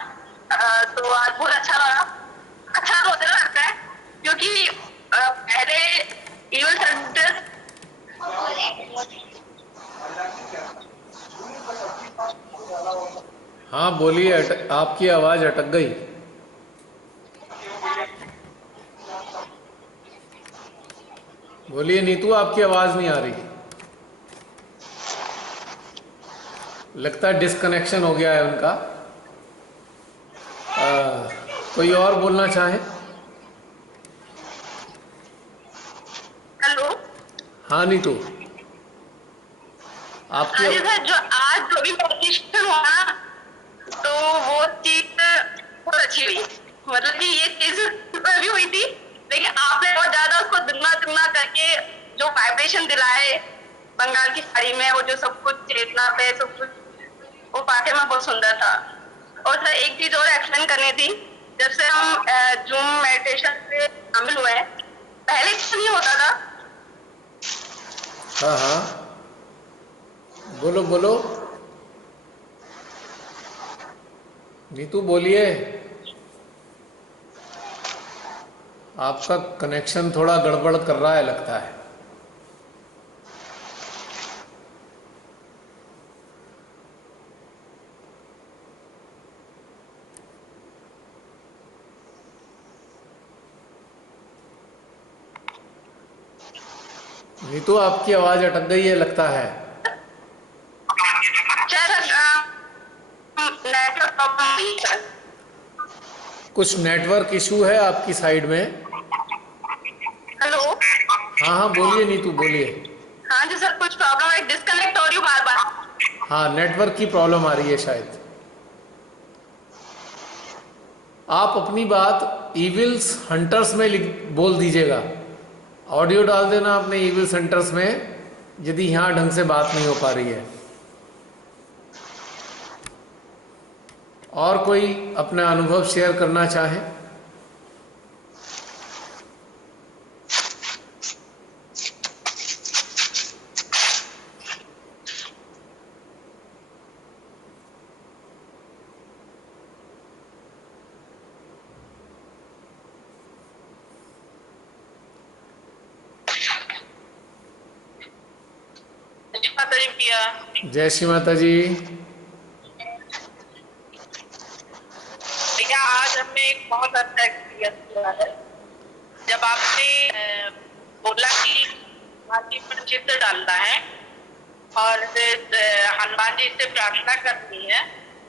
तो आज बहुत अच्छा लगा, अच्छा तो होता लगता है क्योंकि पहले इवन सेंटेंस हाँ बोलिए, आपकी आवाज अटक गई। बोलिए नीतू, आपकी आवाज नहीं आ रही, लगता है डिस्कनेक्शन हो गया है उनका। कोई और बोलना चाहे? हेलो। हाँ नीतू, आपकी सर जो आज जो भी मेडिटेशन हुआ ना तो वो चीज बहुत अच्छी हुई, मतलब कि ये चीज भी हुई थी लेकिन आपने बहुत ज्यादा उसको दुगना दुगना करके जो वाइब्रेशन दिलाए बंगाल की साड़ी में, वो जो सब कुछ चेतना पे सब कुछ, वो पाके में बहुत सुंदर था। और सर एक चीज और एक्सप्लेन करनी थी, जब से हम जूम मेडिटेशन से शामिल हुए हैं, पहले कुछ नहीं होता था। हाँ हाँ, बोलो बोलो नीतू, बोलिए। आपका कनेक्शन थोड़ा गड़बड़ कर रहा है लगता है। नीतू, आपकी आवाज अटक गई है लगता है। Network problem. कुछ नेटवर्क इशू है आपकी साइड में। हेलो। हाँ हाँ बोलिए नीतू, बोलिए। हाँ जी सर, कुछ प्रॉब्लम है, डिस्कनेक्ट हो रही हूँ बार बार। हाँ, नेटवर्क की प्रॉब्लम आ रही है शायद। आप अपनी बात इविल्स हंटर्स में बोल दीजिएगा, ऑडियो डाल देना अपने इविल्स हंटर्स में, यदि यहाँ ढंग से बात नहीं हो पा रही है। और कोई अपना अनुभव शेयर करना चाहे? जय श्री माता जी। भैया आज हमने एक बहुत अच्छा एक्सपीरियंस किया है। जब आपने बोला कि हनुमान जी पर चित्र डालना है और हनुमान जी से प्रार्थना करनी है,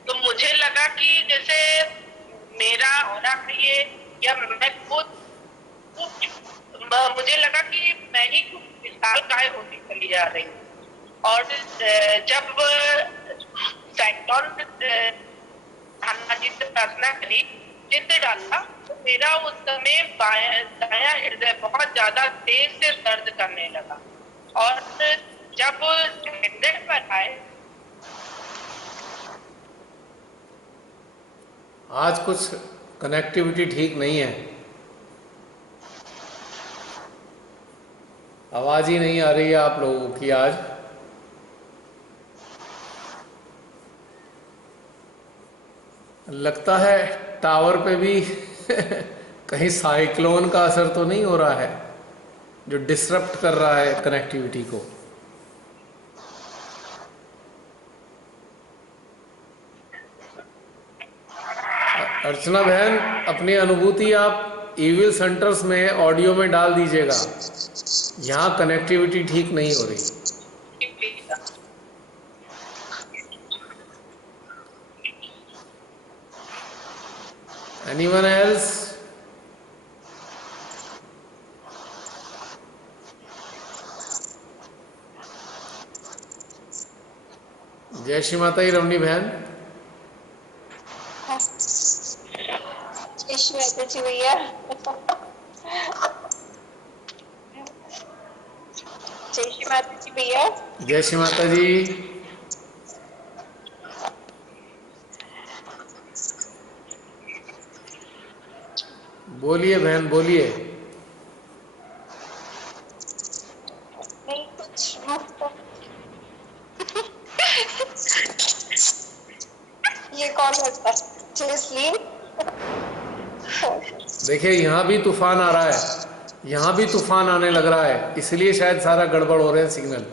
तो मुझे लगा कि जैसे मेरा होना चाहिए या मैं खुद, मुझे लगा कि मैं ही कुछ विशाल काय होती चली जा रही हूँ। और जब हनुमान जी से प्रार्थना करी, चित्र डाला, तो मेरा उस समय दायां हृदय बहुत ज्यादा तेज से दर्द करने लगा। और जब हृदय पर आए, आज कुछ कनेक्टिविटी ठीक नहीं है, आवाज ही नहीं आ रही है आप लोगों की आज। लगता है टावर पे भी कहीं साइक्लोन का असर तो नहीं हो रहा है जो डिसरप्ट कर रहा है कनेक्टिविटी को। अर्चना बहन, अपनी अनुभूति आप ईविल सेंटर्स में ऑडियो में डाल दीजिएगा, यहाँ कनेक्टिविटी ठीक नहीं हो रही। Anyone else? जय श्री माता जी रमणी बहन। जय श्री माता जी। बोलिए बहन, बोलिए। नहीं कुछ ये कौन है जैस्लीन? देखिए यहाँ भी तूफान आ रहा है, यहाँ भी तूफान आने लग रहा है, इसलिए शायद सारा गड़बड़ हो रहे हैं सिग्नल।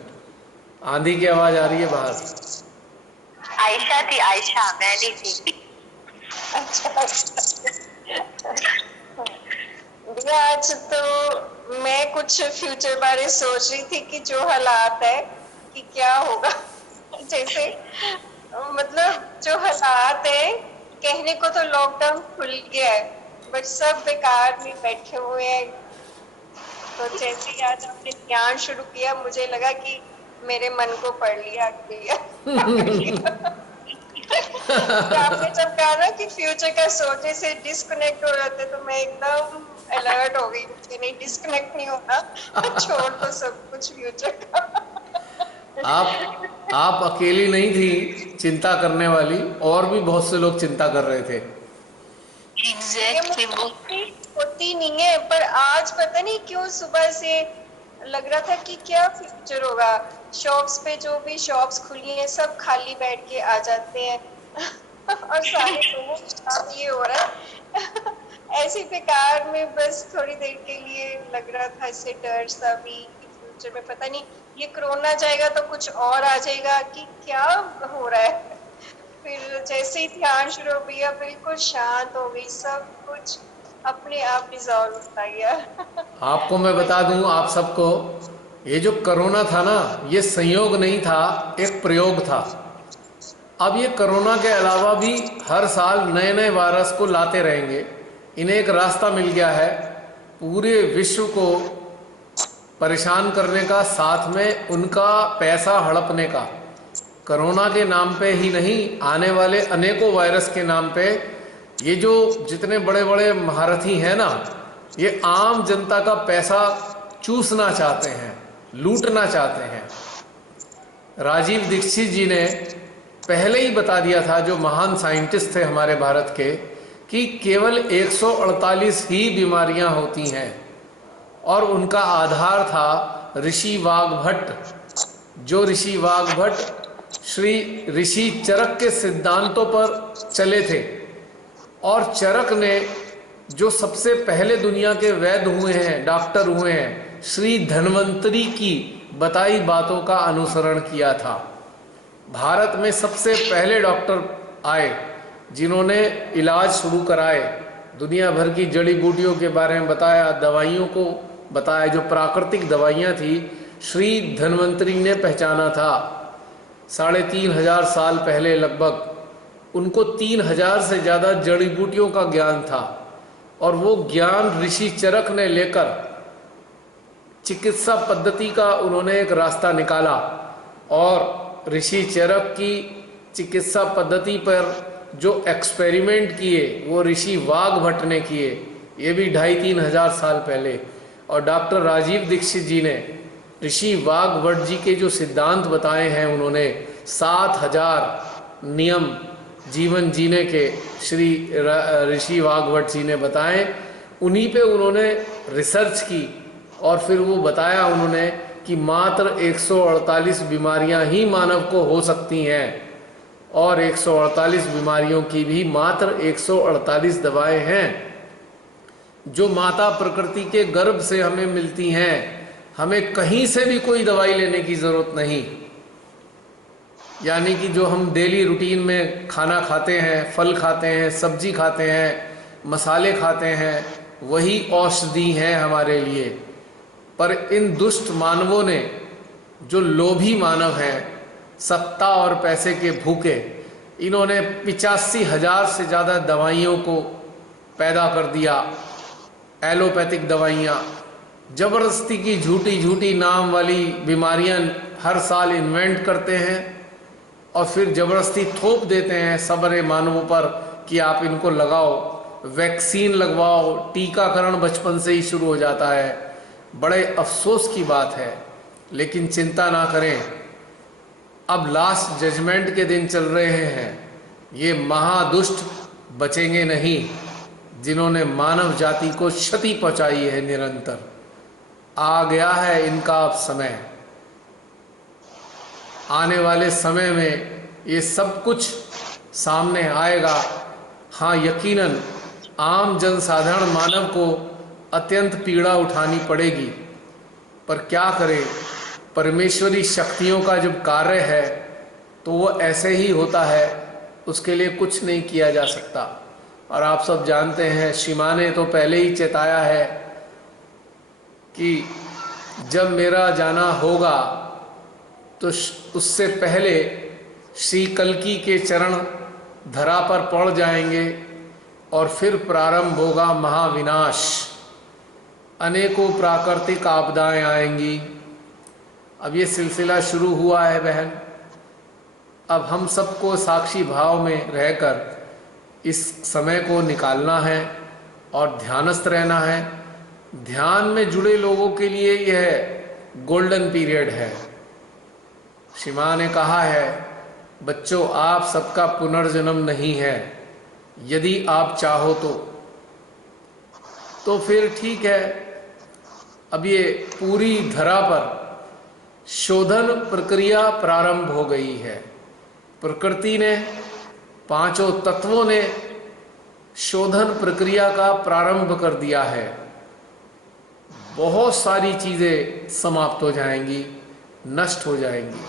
आंधी की आवाज आ रही है बाहर। आयशा थी, आयशा मैं नहीं थी। अच्छा भैया, आज तो मैं कुछ फ्यूचर बारे सोच रही थी कि जो हालात है कि क्या होगा। जैसे मतलब जो हालात है, कहने को तो लॉकडाउन खुल गया है बट सब बेकार में बैठे हुए हैं। तो जैसे ही आज आपने ध्यान शुरू किया, मुझे लगा कि मेरे मन को पढ़ लिया भैया। तो आपने जब कहा ना कि फ्यूचर का सोचने से डिस्कनेक्ट हो जाते, तो मैं एकदम अलर्ट हो गई कि नहीं, डिस्कनेक्ट नहीं होना, छोड़ दो सब कुछ फ्यूचर का। आप अकेली नहीं थी चिंता करने वाली, और भी बहुत से लोग चिंता कर रहे थे। एग्जैक्टली वो होती नहीं है, पर आज पता नहीं क्यों सुबह से लग रहा था कि क्या फ्यूचर होगा। शॉप्स पे जो भी शॉप्स खुली हैं सब खाली बैठ के आ जाते हैं और सारे लोगों के साथ ये हो रहा है। ऐसे बेकार में बस थोड़ी देर के लिए लग रहा था, इससे डर सा भी कि फ्यूचर में पता नहीं ये कोरोना जाएगा तो कुछ और आ जाएगा कि क्या हो रहा है। फिर जैसे ही ध्यान शुरू हो गया, बिल्कुल शांत हो गई, सब कुछ अपने आप डिजॉल्व होता गया। आपको मैं बता दूं, आप सबको, ये जो कोरोना था ना, ये संयोग नहीं था, एक प्रयोग था। अब ये कोरोना के अलावा भी हर साल नए नए वायरस को लाते रहेंगे। इन्हें एक रास्ता मिल गया है पूरे विश्व को परेशान करने का, साथ में उनका पैसा हड़पने का। कोरोना के नाम पे ही नहीं, आने वाले अनेकों वायरस के नाम पे ये जो जितने बड़े बड़े महारथी हैं ना, ये आम जनता का पैसा चूसना चाहते हैं, लूटना चाहते हैं। राजीव दीक्षित जी ने पहले ही बता दिया था, जो महान साइंटिस्ट थे हमारे भारत के, कि केवल 148 ही बीमारियां होती हैं, और उनका आधार था ऋषि वाघभट्ट। जो ऋषि वाघभट्ट श्री ऋषि चरक के सिद्धांतों पर चले थे, और चरक ने जो सबसे पहले दुनिया के वैद्य हुए हैं, डॉक्टर हुए हैं, श्री धन्वंतरी की बताई बातों का अनुसरण किया था। भारत में सबसे पहले डॉक्टर आए जिन्होंने इलाज शुरू कराए, दुनिया भर की जड़ी बूटियों के बारे में बताया, दवाइयों को बताया, जो प्राकृतिक दवाइयाँ थी, श्री धन्वंतरी ने पहचाना था। 3500 साल पहले लगभग उनको 3000 से ज़्यादा जड़ी बूटियों का ज्ञान था, और वो ज्ञान ऋषि चरक ने लेकर चिकित्सा पद्धति का उन्होंने एक रास्ता निकाला। और ऋषि चरक की चिकित्सा पद्धति पर जो एक्सपेरिमेंट किए वो ऋषि वाघभट्ट ने किए, ये भी 2500-3000 हजार साल पहले। और डॉक्टर राजीव दीक्षित जी ने ऋषि वाघभट्ट जी के जो सिद्धांत बताए हैं, उन्होंने 7000 नियम जीवन जीने के श्री ऋषि वाघभट्ट जी ने बताए। उन्हीं पे उन्होंने रिसर्च की, और फिर वो बताया उन्होंने कि मात्र 148 बीमारियां ही मानव को हो सकती हैं, और 148 बीमारियों की भी मात्र 148 दवाएं हैं, जो माता प्रकृति के गर्भ से हमें मिलती हैं। हमें कहीं से भी कोई दवाई लेने की ज़रूरत नहीं। यानी कि जो हम डेली रूटीन में खाना खाते हैं, फल खाते हैं, सब्जी खाते हैं, मसाले खाते हैं, वही औषधि हैं हमारे लिए। पर इन दुष्ट मानवों ने, जो लोभी मानव हैं, सत्ता और पैसे के भूखे, इन्होंने 85,000 से ज़्यादा दवाइयों को पैदा कर दिया। एलोपैथिक दवाइयाँ, ज़बरदस्ती की झूठी झूठी नाम वाली बीमारियाँ हर साल इन्वेंट करते हैं, और फिर ज़बरदस्ती थोप देते हैं सबरे मानवों पर कि आप इनको लगाओ, वैक्सीन लगवाओ, टीकाकरण बचपन से ही शुरू हो जाता है। बड़े अफसोस की बात है, लेकिन चिंता ना करें, अब लास्ट जजमेंट के दिन चल रहे हैं। ये महादुष्ट बचेंगे नहीं, जिन्होंने मानव जाति को क्षति पहुंचाई है निरंतर। आ गया है इनका अब समय। आने वाले समय में ये सब कुछ सामने आएगा। हाँ, यकीनन आम जनसाधारण मानव को अत्यंत पीड़ा उठानी पड़ेगी, पर क्या करें, परमेश्वरी शक्तियों का जब कार्य है तो वो ऐसे ही होता है, उसके लिए कुछ नहीं किया जा सकता। और आप सब जानते हैं, श्री माँ ने तो पहले ही चेताया है कि जब मेरा जाना होगा तो उससे पहले श्री कल्की के चरण धरा पर पड़ जाएंगे और फिर प्रारंभ होगा महाविनाश। अनेकों प्राकृतिक आपदाएं आएंगी। अब ये सिलसिला शुरू हुआ है बहन। अब हम सबको साक्षी भाव में रहकर इस समय को निकालना है और ध्यानस्थ रहना है। ध्यान में जुड़े लोगों के लिए यह गोल्डन पीरियड है। श्री माँ ने कहा है, बच्चों आप सबका पुनर्जन्म नहीं है, यदि आप चाहो तो फिर ठीक है। अब ये पूरी धरा पर शोधन प्रक्रिया प्रारंभ हो गई है। प्रकृति ने, पांचों तत्वों ने शोधन प्रक्रिया का प्रारंभ कर दिया है। बहुत सारी चीजें समाप्त हो जाएंगी, नष्ट हो जाएंगी।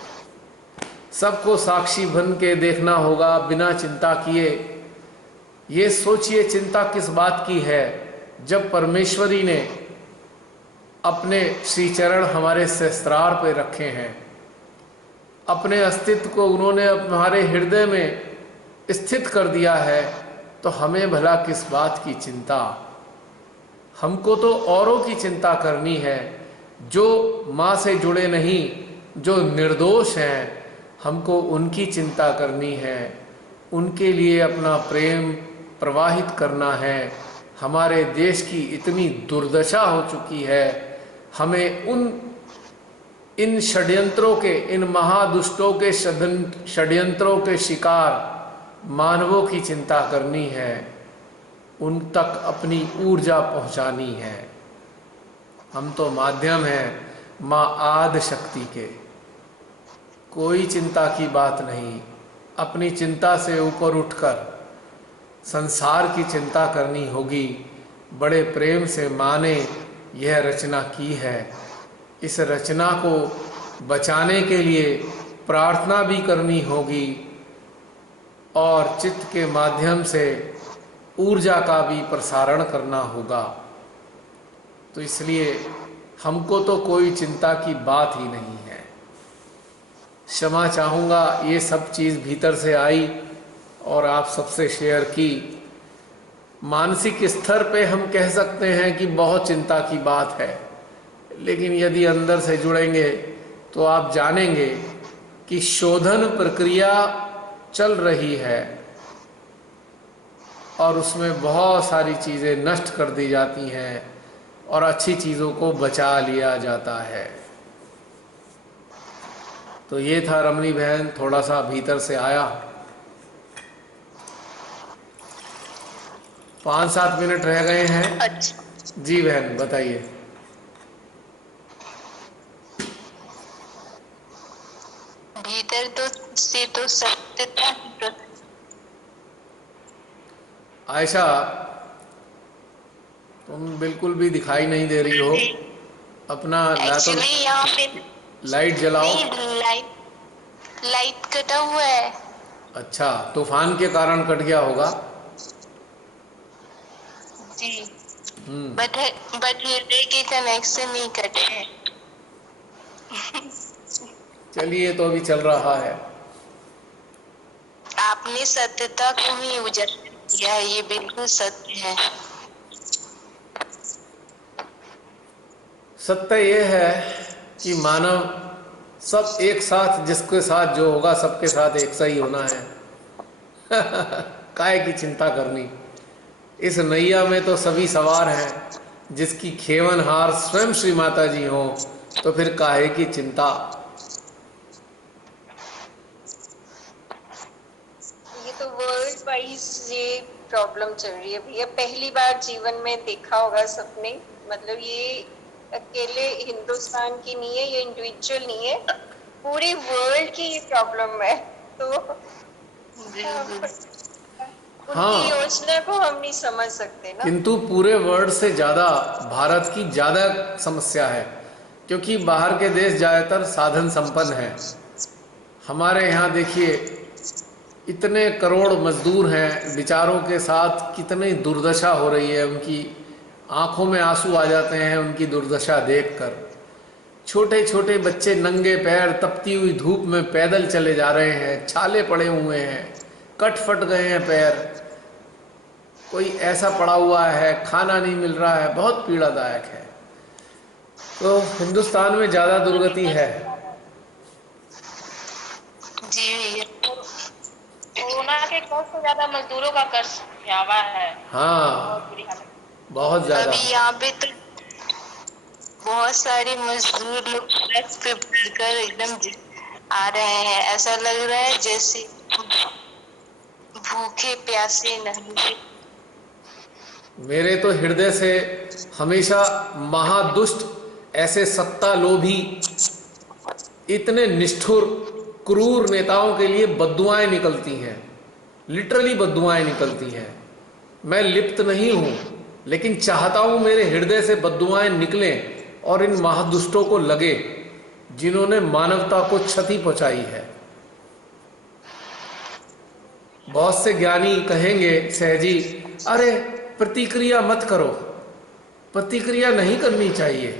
सबको साक्षी बन के देखना होगा बिना चिंता किए। ये सोचिए चिंता किस बात की है, जब परमेश्वरी ने अपने श्री चरण हमारे सहस्त्रार पे रखे हैं, अपने अस्तित्व को उन्होंने हमारे हृदय में स्थित कर दिया है, तो हमें भला किस बात की चिंता। हमको तो औरों की चिंता करनी है, जो माँ से जुड़े नहीं, जो निर्दोष हैं, हमको उनकी चिंता करनी है। उनके लिए अपना प्रेम प्रवाहित करना है। हमारे देश की इतनी दुर्दशा हो चुकी है, हमें इन षड्यंत्रों के, इन महादुष्टों के षड्यंत्रों के शिकार मानवों की चिंता करनी है, उन तक अपनी ऊर्जा पहुंचानी है। हम तो माध्यम हैं माँ आदि शक्ति के। कोई चिंता की बात नहीं। अपनी चिंता से ऊपर उठकर संसार की चिंता करनी होगी। बड़े प्रेम से माँ ने यह रचना की है। इस रचना को बचाने के लिए प्रार्थना भी करनी होगी और चित्त के माध्यम से ऊर्जा का भी प्रसारण करना होगा। तो इसलिए हमको तो कोई चिंता की बात ही नहीं है। क्षमा चाहूँगा, ये सब चीज़ भीतर से आई और आप सबसे शेयर की। मानसिक स्तर पे हम कह सकते हैं कि बहुत चिंता की बात है, लेकिन यदि अंदर से जुड़ेंगे तो आप जानेंगे कि शोधन प्रक्रिया चल रही है और उसमें बहुत सारी चीज़ें नष्ट कर दी जाती हैं और अच्छी चीज़ों को बचा लिया जाता है। तो ये था रमणी बहन, थोड़ा सा भीतर से आया। 5-7 मिनट रह गए हैं। अच्छा जी बहन बताइए। भीतर तो से तो सत्यता आयशा, तुम बिल्कुल भी दिखाई नहीं दे रही हो। अपना एक्चुअली यहाँ पे लाइट जलाओ। लाइट कटा हुआ है। अच्छा, तूफान के कारण कट गया होगा। जी बट हृदय के कनेक्शन नहीं कटे हैं। चलिए, तो अभी चल रहा है। आपने सत्यता को ही उजागर किया है, ये बिल्कुल सत्य है। सत्य ये है कि मानव सब एक साथ, जिसके साथ जो होगा सबके साथ एक सा ही होना है। काहे की चिंता करनी। इस नैया में तो सभी सवार हैं, जिसकी खेवनहार स्वयं श्री माता जी हो, तो फिर काहे की चिंता। वाइज ये प्रॉब्लम चल रही है भैया। पहली बार जीवन में देखा होगा सबने, मतलब ये अकेले हिंदुस्तान की नहीं है, ये इंडिविजुअल नहीं है, पूरी वर्ल्ड की ये प्रॉब्लम है। तो उनकी हाँ, योजना को हम नहीं समझ सकते ना। किंतु पूरे वर्ल्ड से ज़्यादा भारत की ज़्यादा समस्या है, क्योंकि बाहर के देश ज़्यादातर साधन संपन्न हैं। हमारे यहाँ देखिए इतने करोड़ मजदूर हैं, बेचारों के साथ कितनी दुर्दशा हो रही है, उनकी आंखों में आंसू आ जाते हैं उनकी दुर्दशा देखकर। छोटे छोटे बच्चे नंगे पैर तपती हुई धूप में पैदल चले जा रहे हैं, छाले पड़े हुए हैं, कट फट गए हैं पैर, कोई ऐसा पड़ा हुआ है, खाना नहीं मिल रहा है, बहुत पीड़ादायक है। तो हिंदुस्तान में ज़्यादा दुर्गति है। जी भैया, कोरोना के कर्ज से ज्यादा मजदूरों का कर्ज हुआ है। बहुत हाँ, बुरी हालत। बहुत ज़्यादा। अभी यहाँ पे तो बहुत सारे मजदूर लोग ट्रक पे भरकर एकदम आ रहे हैं, ऐसा लग रहा है जैसे भूखे प्यासे नंगे। मेरे तो हृदय से हमेशा महादुष्ट ऐसे सत्ता लोभी इतने निष्ठुर क्रूर नेताओं के लिए बद्दुआएं निकलती हैं, लिटरली बद्दुआएं निकलती हैं। मैं लिप्त नहीं हूं, लेकिन चाहता हूं मेरे हृदय से बद्दुआएं निकलें और इन महादुष्टों को लगे जिन्होंने मानवता को क्षति पहुंचाई है। बहुत से ज्ञानी कहेंगे सहजी, अरे प्रतिक्रिया मत करो, प्रतिक्रिया नहीं करनी चाहिए।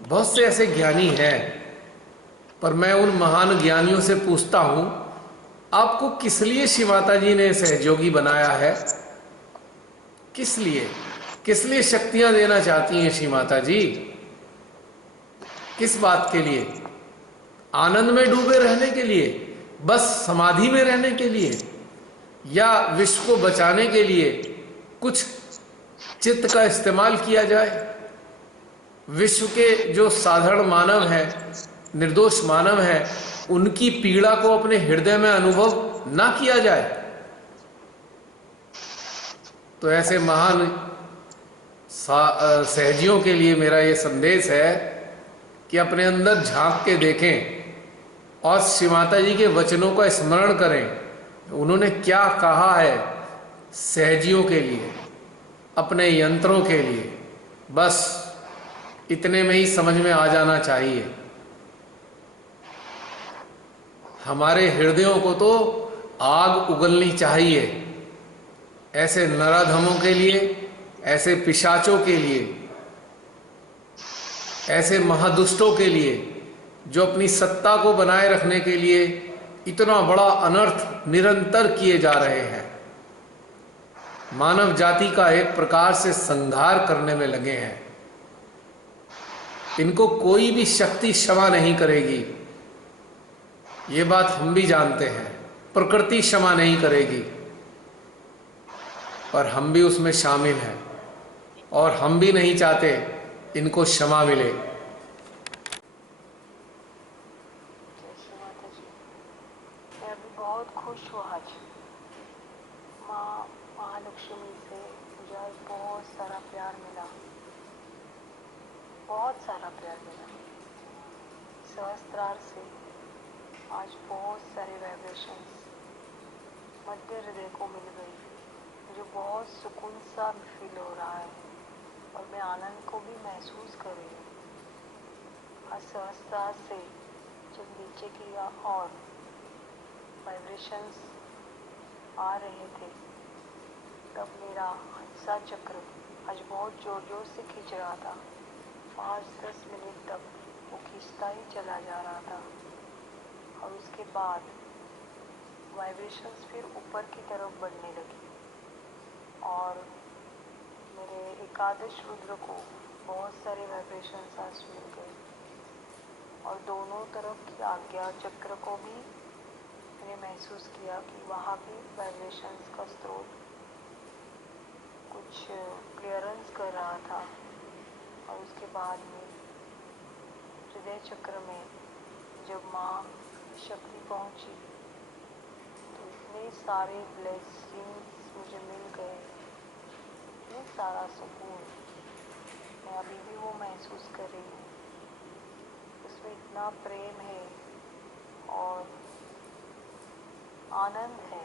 बहुत से ऐसे ज्ञानी हैं, पर मैं उन महान ज्ञानियों से पूछता हूं, आपको किस लिए शिव माता जी ने सहयोगी बनाया है? किस लिए? किस लिए शक्तियां देना चाहती हैं शिव माता जी? किस बात के लिए? आनंद में डूबे रहने के लिए? बस समाधि में रहने के लिए? या विश्व को बचाने के लिए कुछ चित्त का इस्तेमाल किया जाए? विश्व के जो साधारण मानव हैं, निर्दोष मानव हैं, उनकी पीड़ा को अपने हृदय में अनुभव ना किया जाए? तो ऐसे महान सहजियों के लिए मेरा ये संदेश है कि अपने अंदर झांक के देखें और शिव माता जी के वचनों का स्मरण करें। उन्होंने क्या कहा है सहजियों के लिए, अपने यंत्रों के लिए, बस इतने में ही समझ में आ जाना चाहिए। हमारे हृदयों को तो आग उगलनी चाहिए ऐसे नराधमों के लिए, ऐसे पिशाचों के लिए, ऐसे महादुष्टों के लिए जो अपनी सत्ता को बनाए रखने के लिए इतना बड़ा अनर्थ निरंतर किए जा रहे हैं। मानव जाति का एक प्रकार से संहार करने में लगे हैं। इनको कोई भी शक्ति क्षमा नहीं करेगी, ये बात हम भी जानते हैं। प्रकृति क्षमा नहीं करेगी, पर हम भी उसमें शामिल हैं और हम भी नहीं चाहते इनको क्षमा मिले। मैं अभी बहुत खुश हूँ आज माँ महालक्ष्मी से। मुझे आज बहुत सारा प्यार मिला, बहुत सारा प्यार मिला। सहस्त्रार से आज बहुत सारे वाइब्रेशंस मध्य हृदय को मिल गई। मुझे बहुत सुकून सा फील हो रहा है और मैं आनंद को भी महसूस कर रही हूँ। आज सहस्त्रार से जब नीचे की और वाइब्रेशंस आ रहे थे, तब मेरा हंसा चक्र आज बहुत ज़ोर ज़ोर से खींच रहा था। 5-10 मिनट तक वो खींचता ही चला जा रहा था और उसके बाद वाइब्रेशंस फिर ऊपर की तरफ बढ़ने लगी और मेरे एकादश रुद्र को बहुत सारे वाइब्रेशंस आज मिल गए और दोनों तरफ की आज्ञा चक्र को भी मैंने महसूस किया कि वहाँ भी वाइब्रेशंस का स्रोत कुछ क्लियरेंस कर रहा था। और उसके बाद में हृदय चक्र में जब माँ शक्ति पहुँची तो इतने सारे ब्लेसिंग्स मुझे मिल गए, इतने सारा सुकून, मैं अभी भी वो महसूस कर रही हूँ। उसमें इतना प्रेम है और आनंद है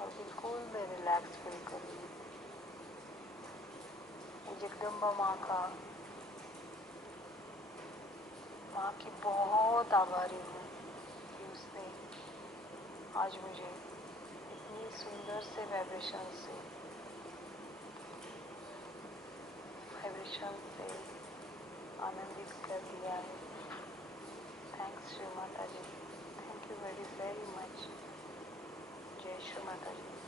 और बिल्कुल मैं रिलैक्स फील कर रही हूँ। मैं जगदम्बा माँ की बहुत आभारी हूँ कि उसने आज मुझे इतनी सुंदर से वाइब्रेशन से आनंदित कर दिया है। Thanks Shri Mata ji, thank you very very much. जय श्री माता जी।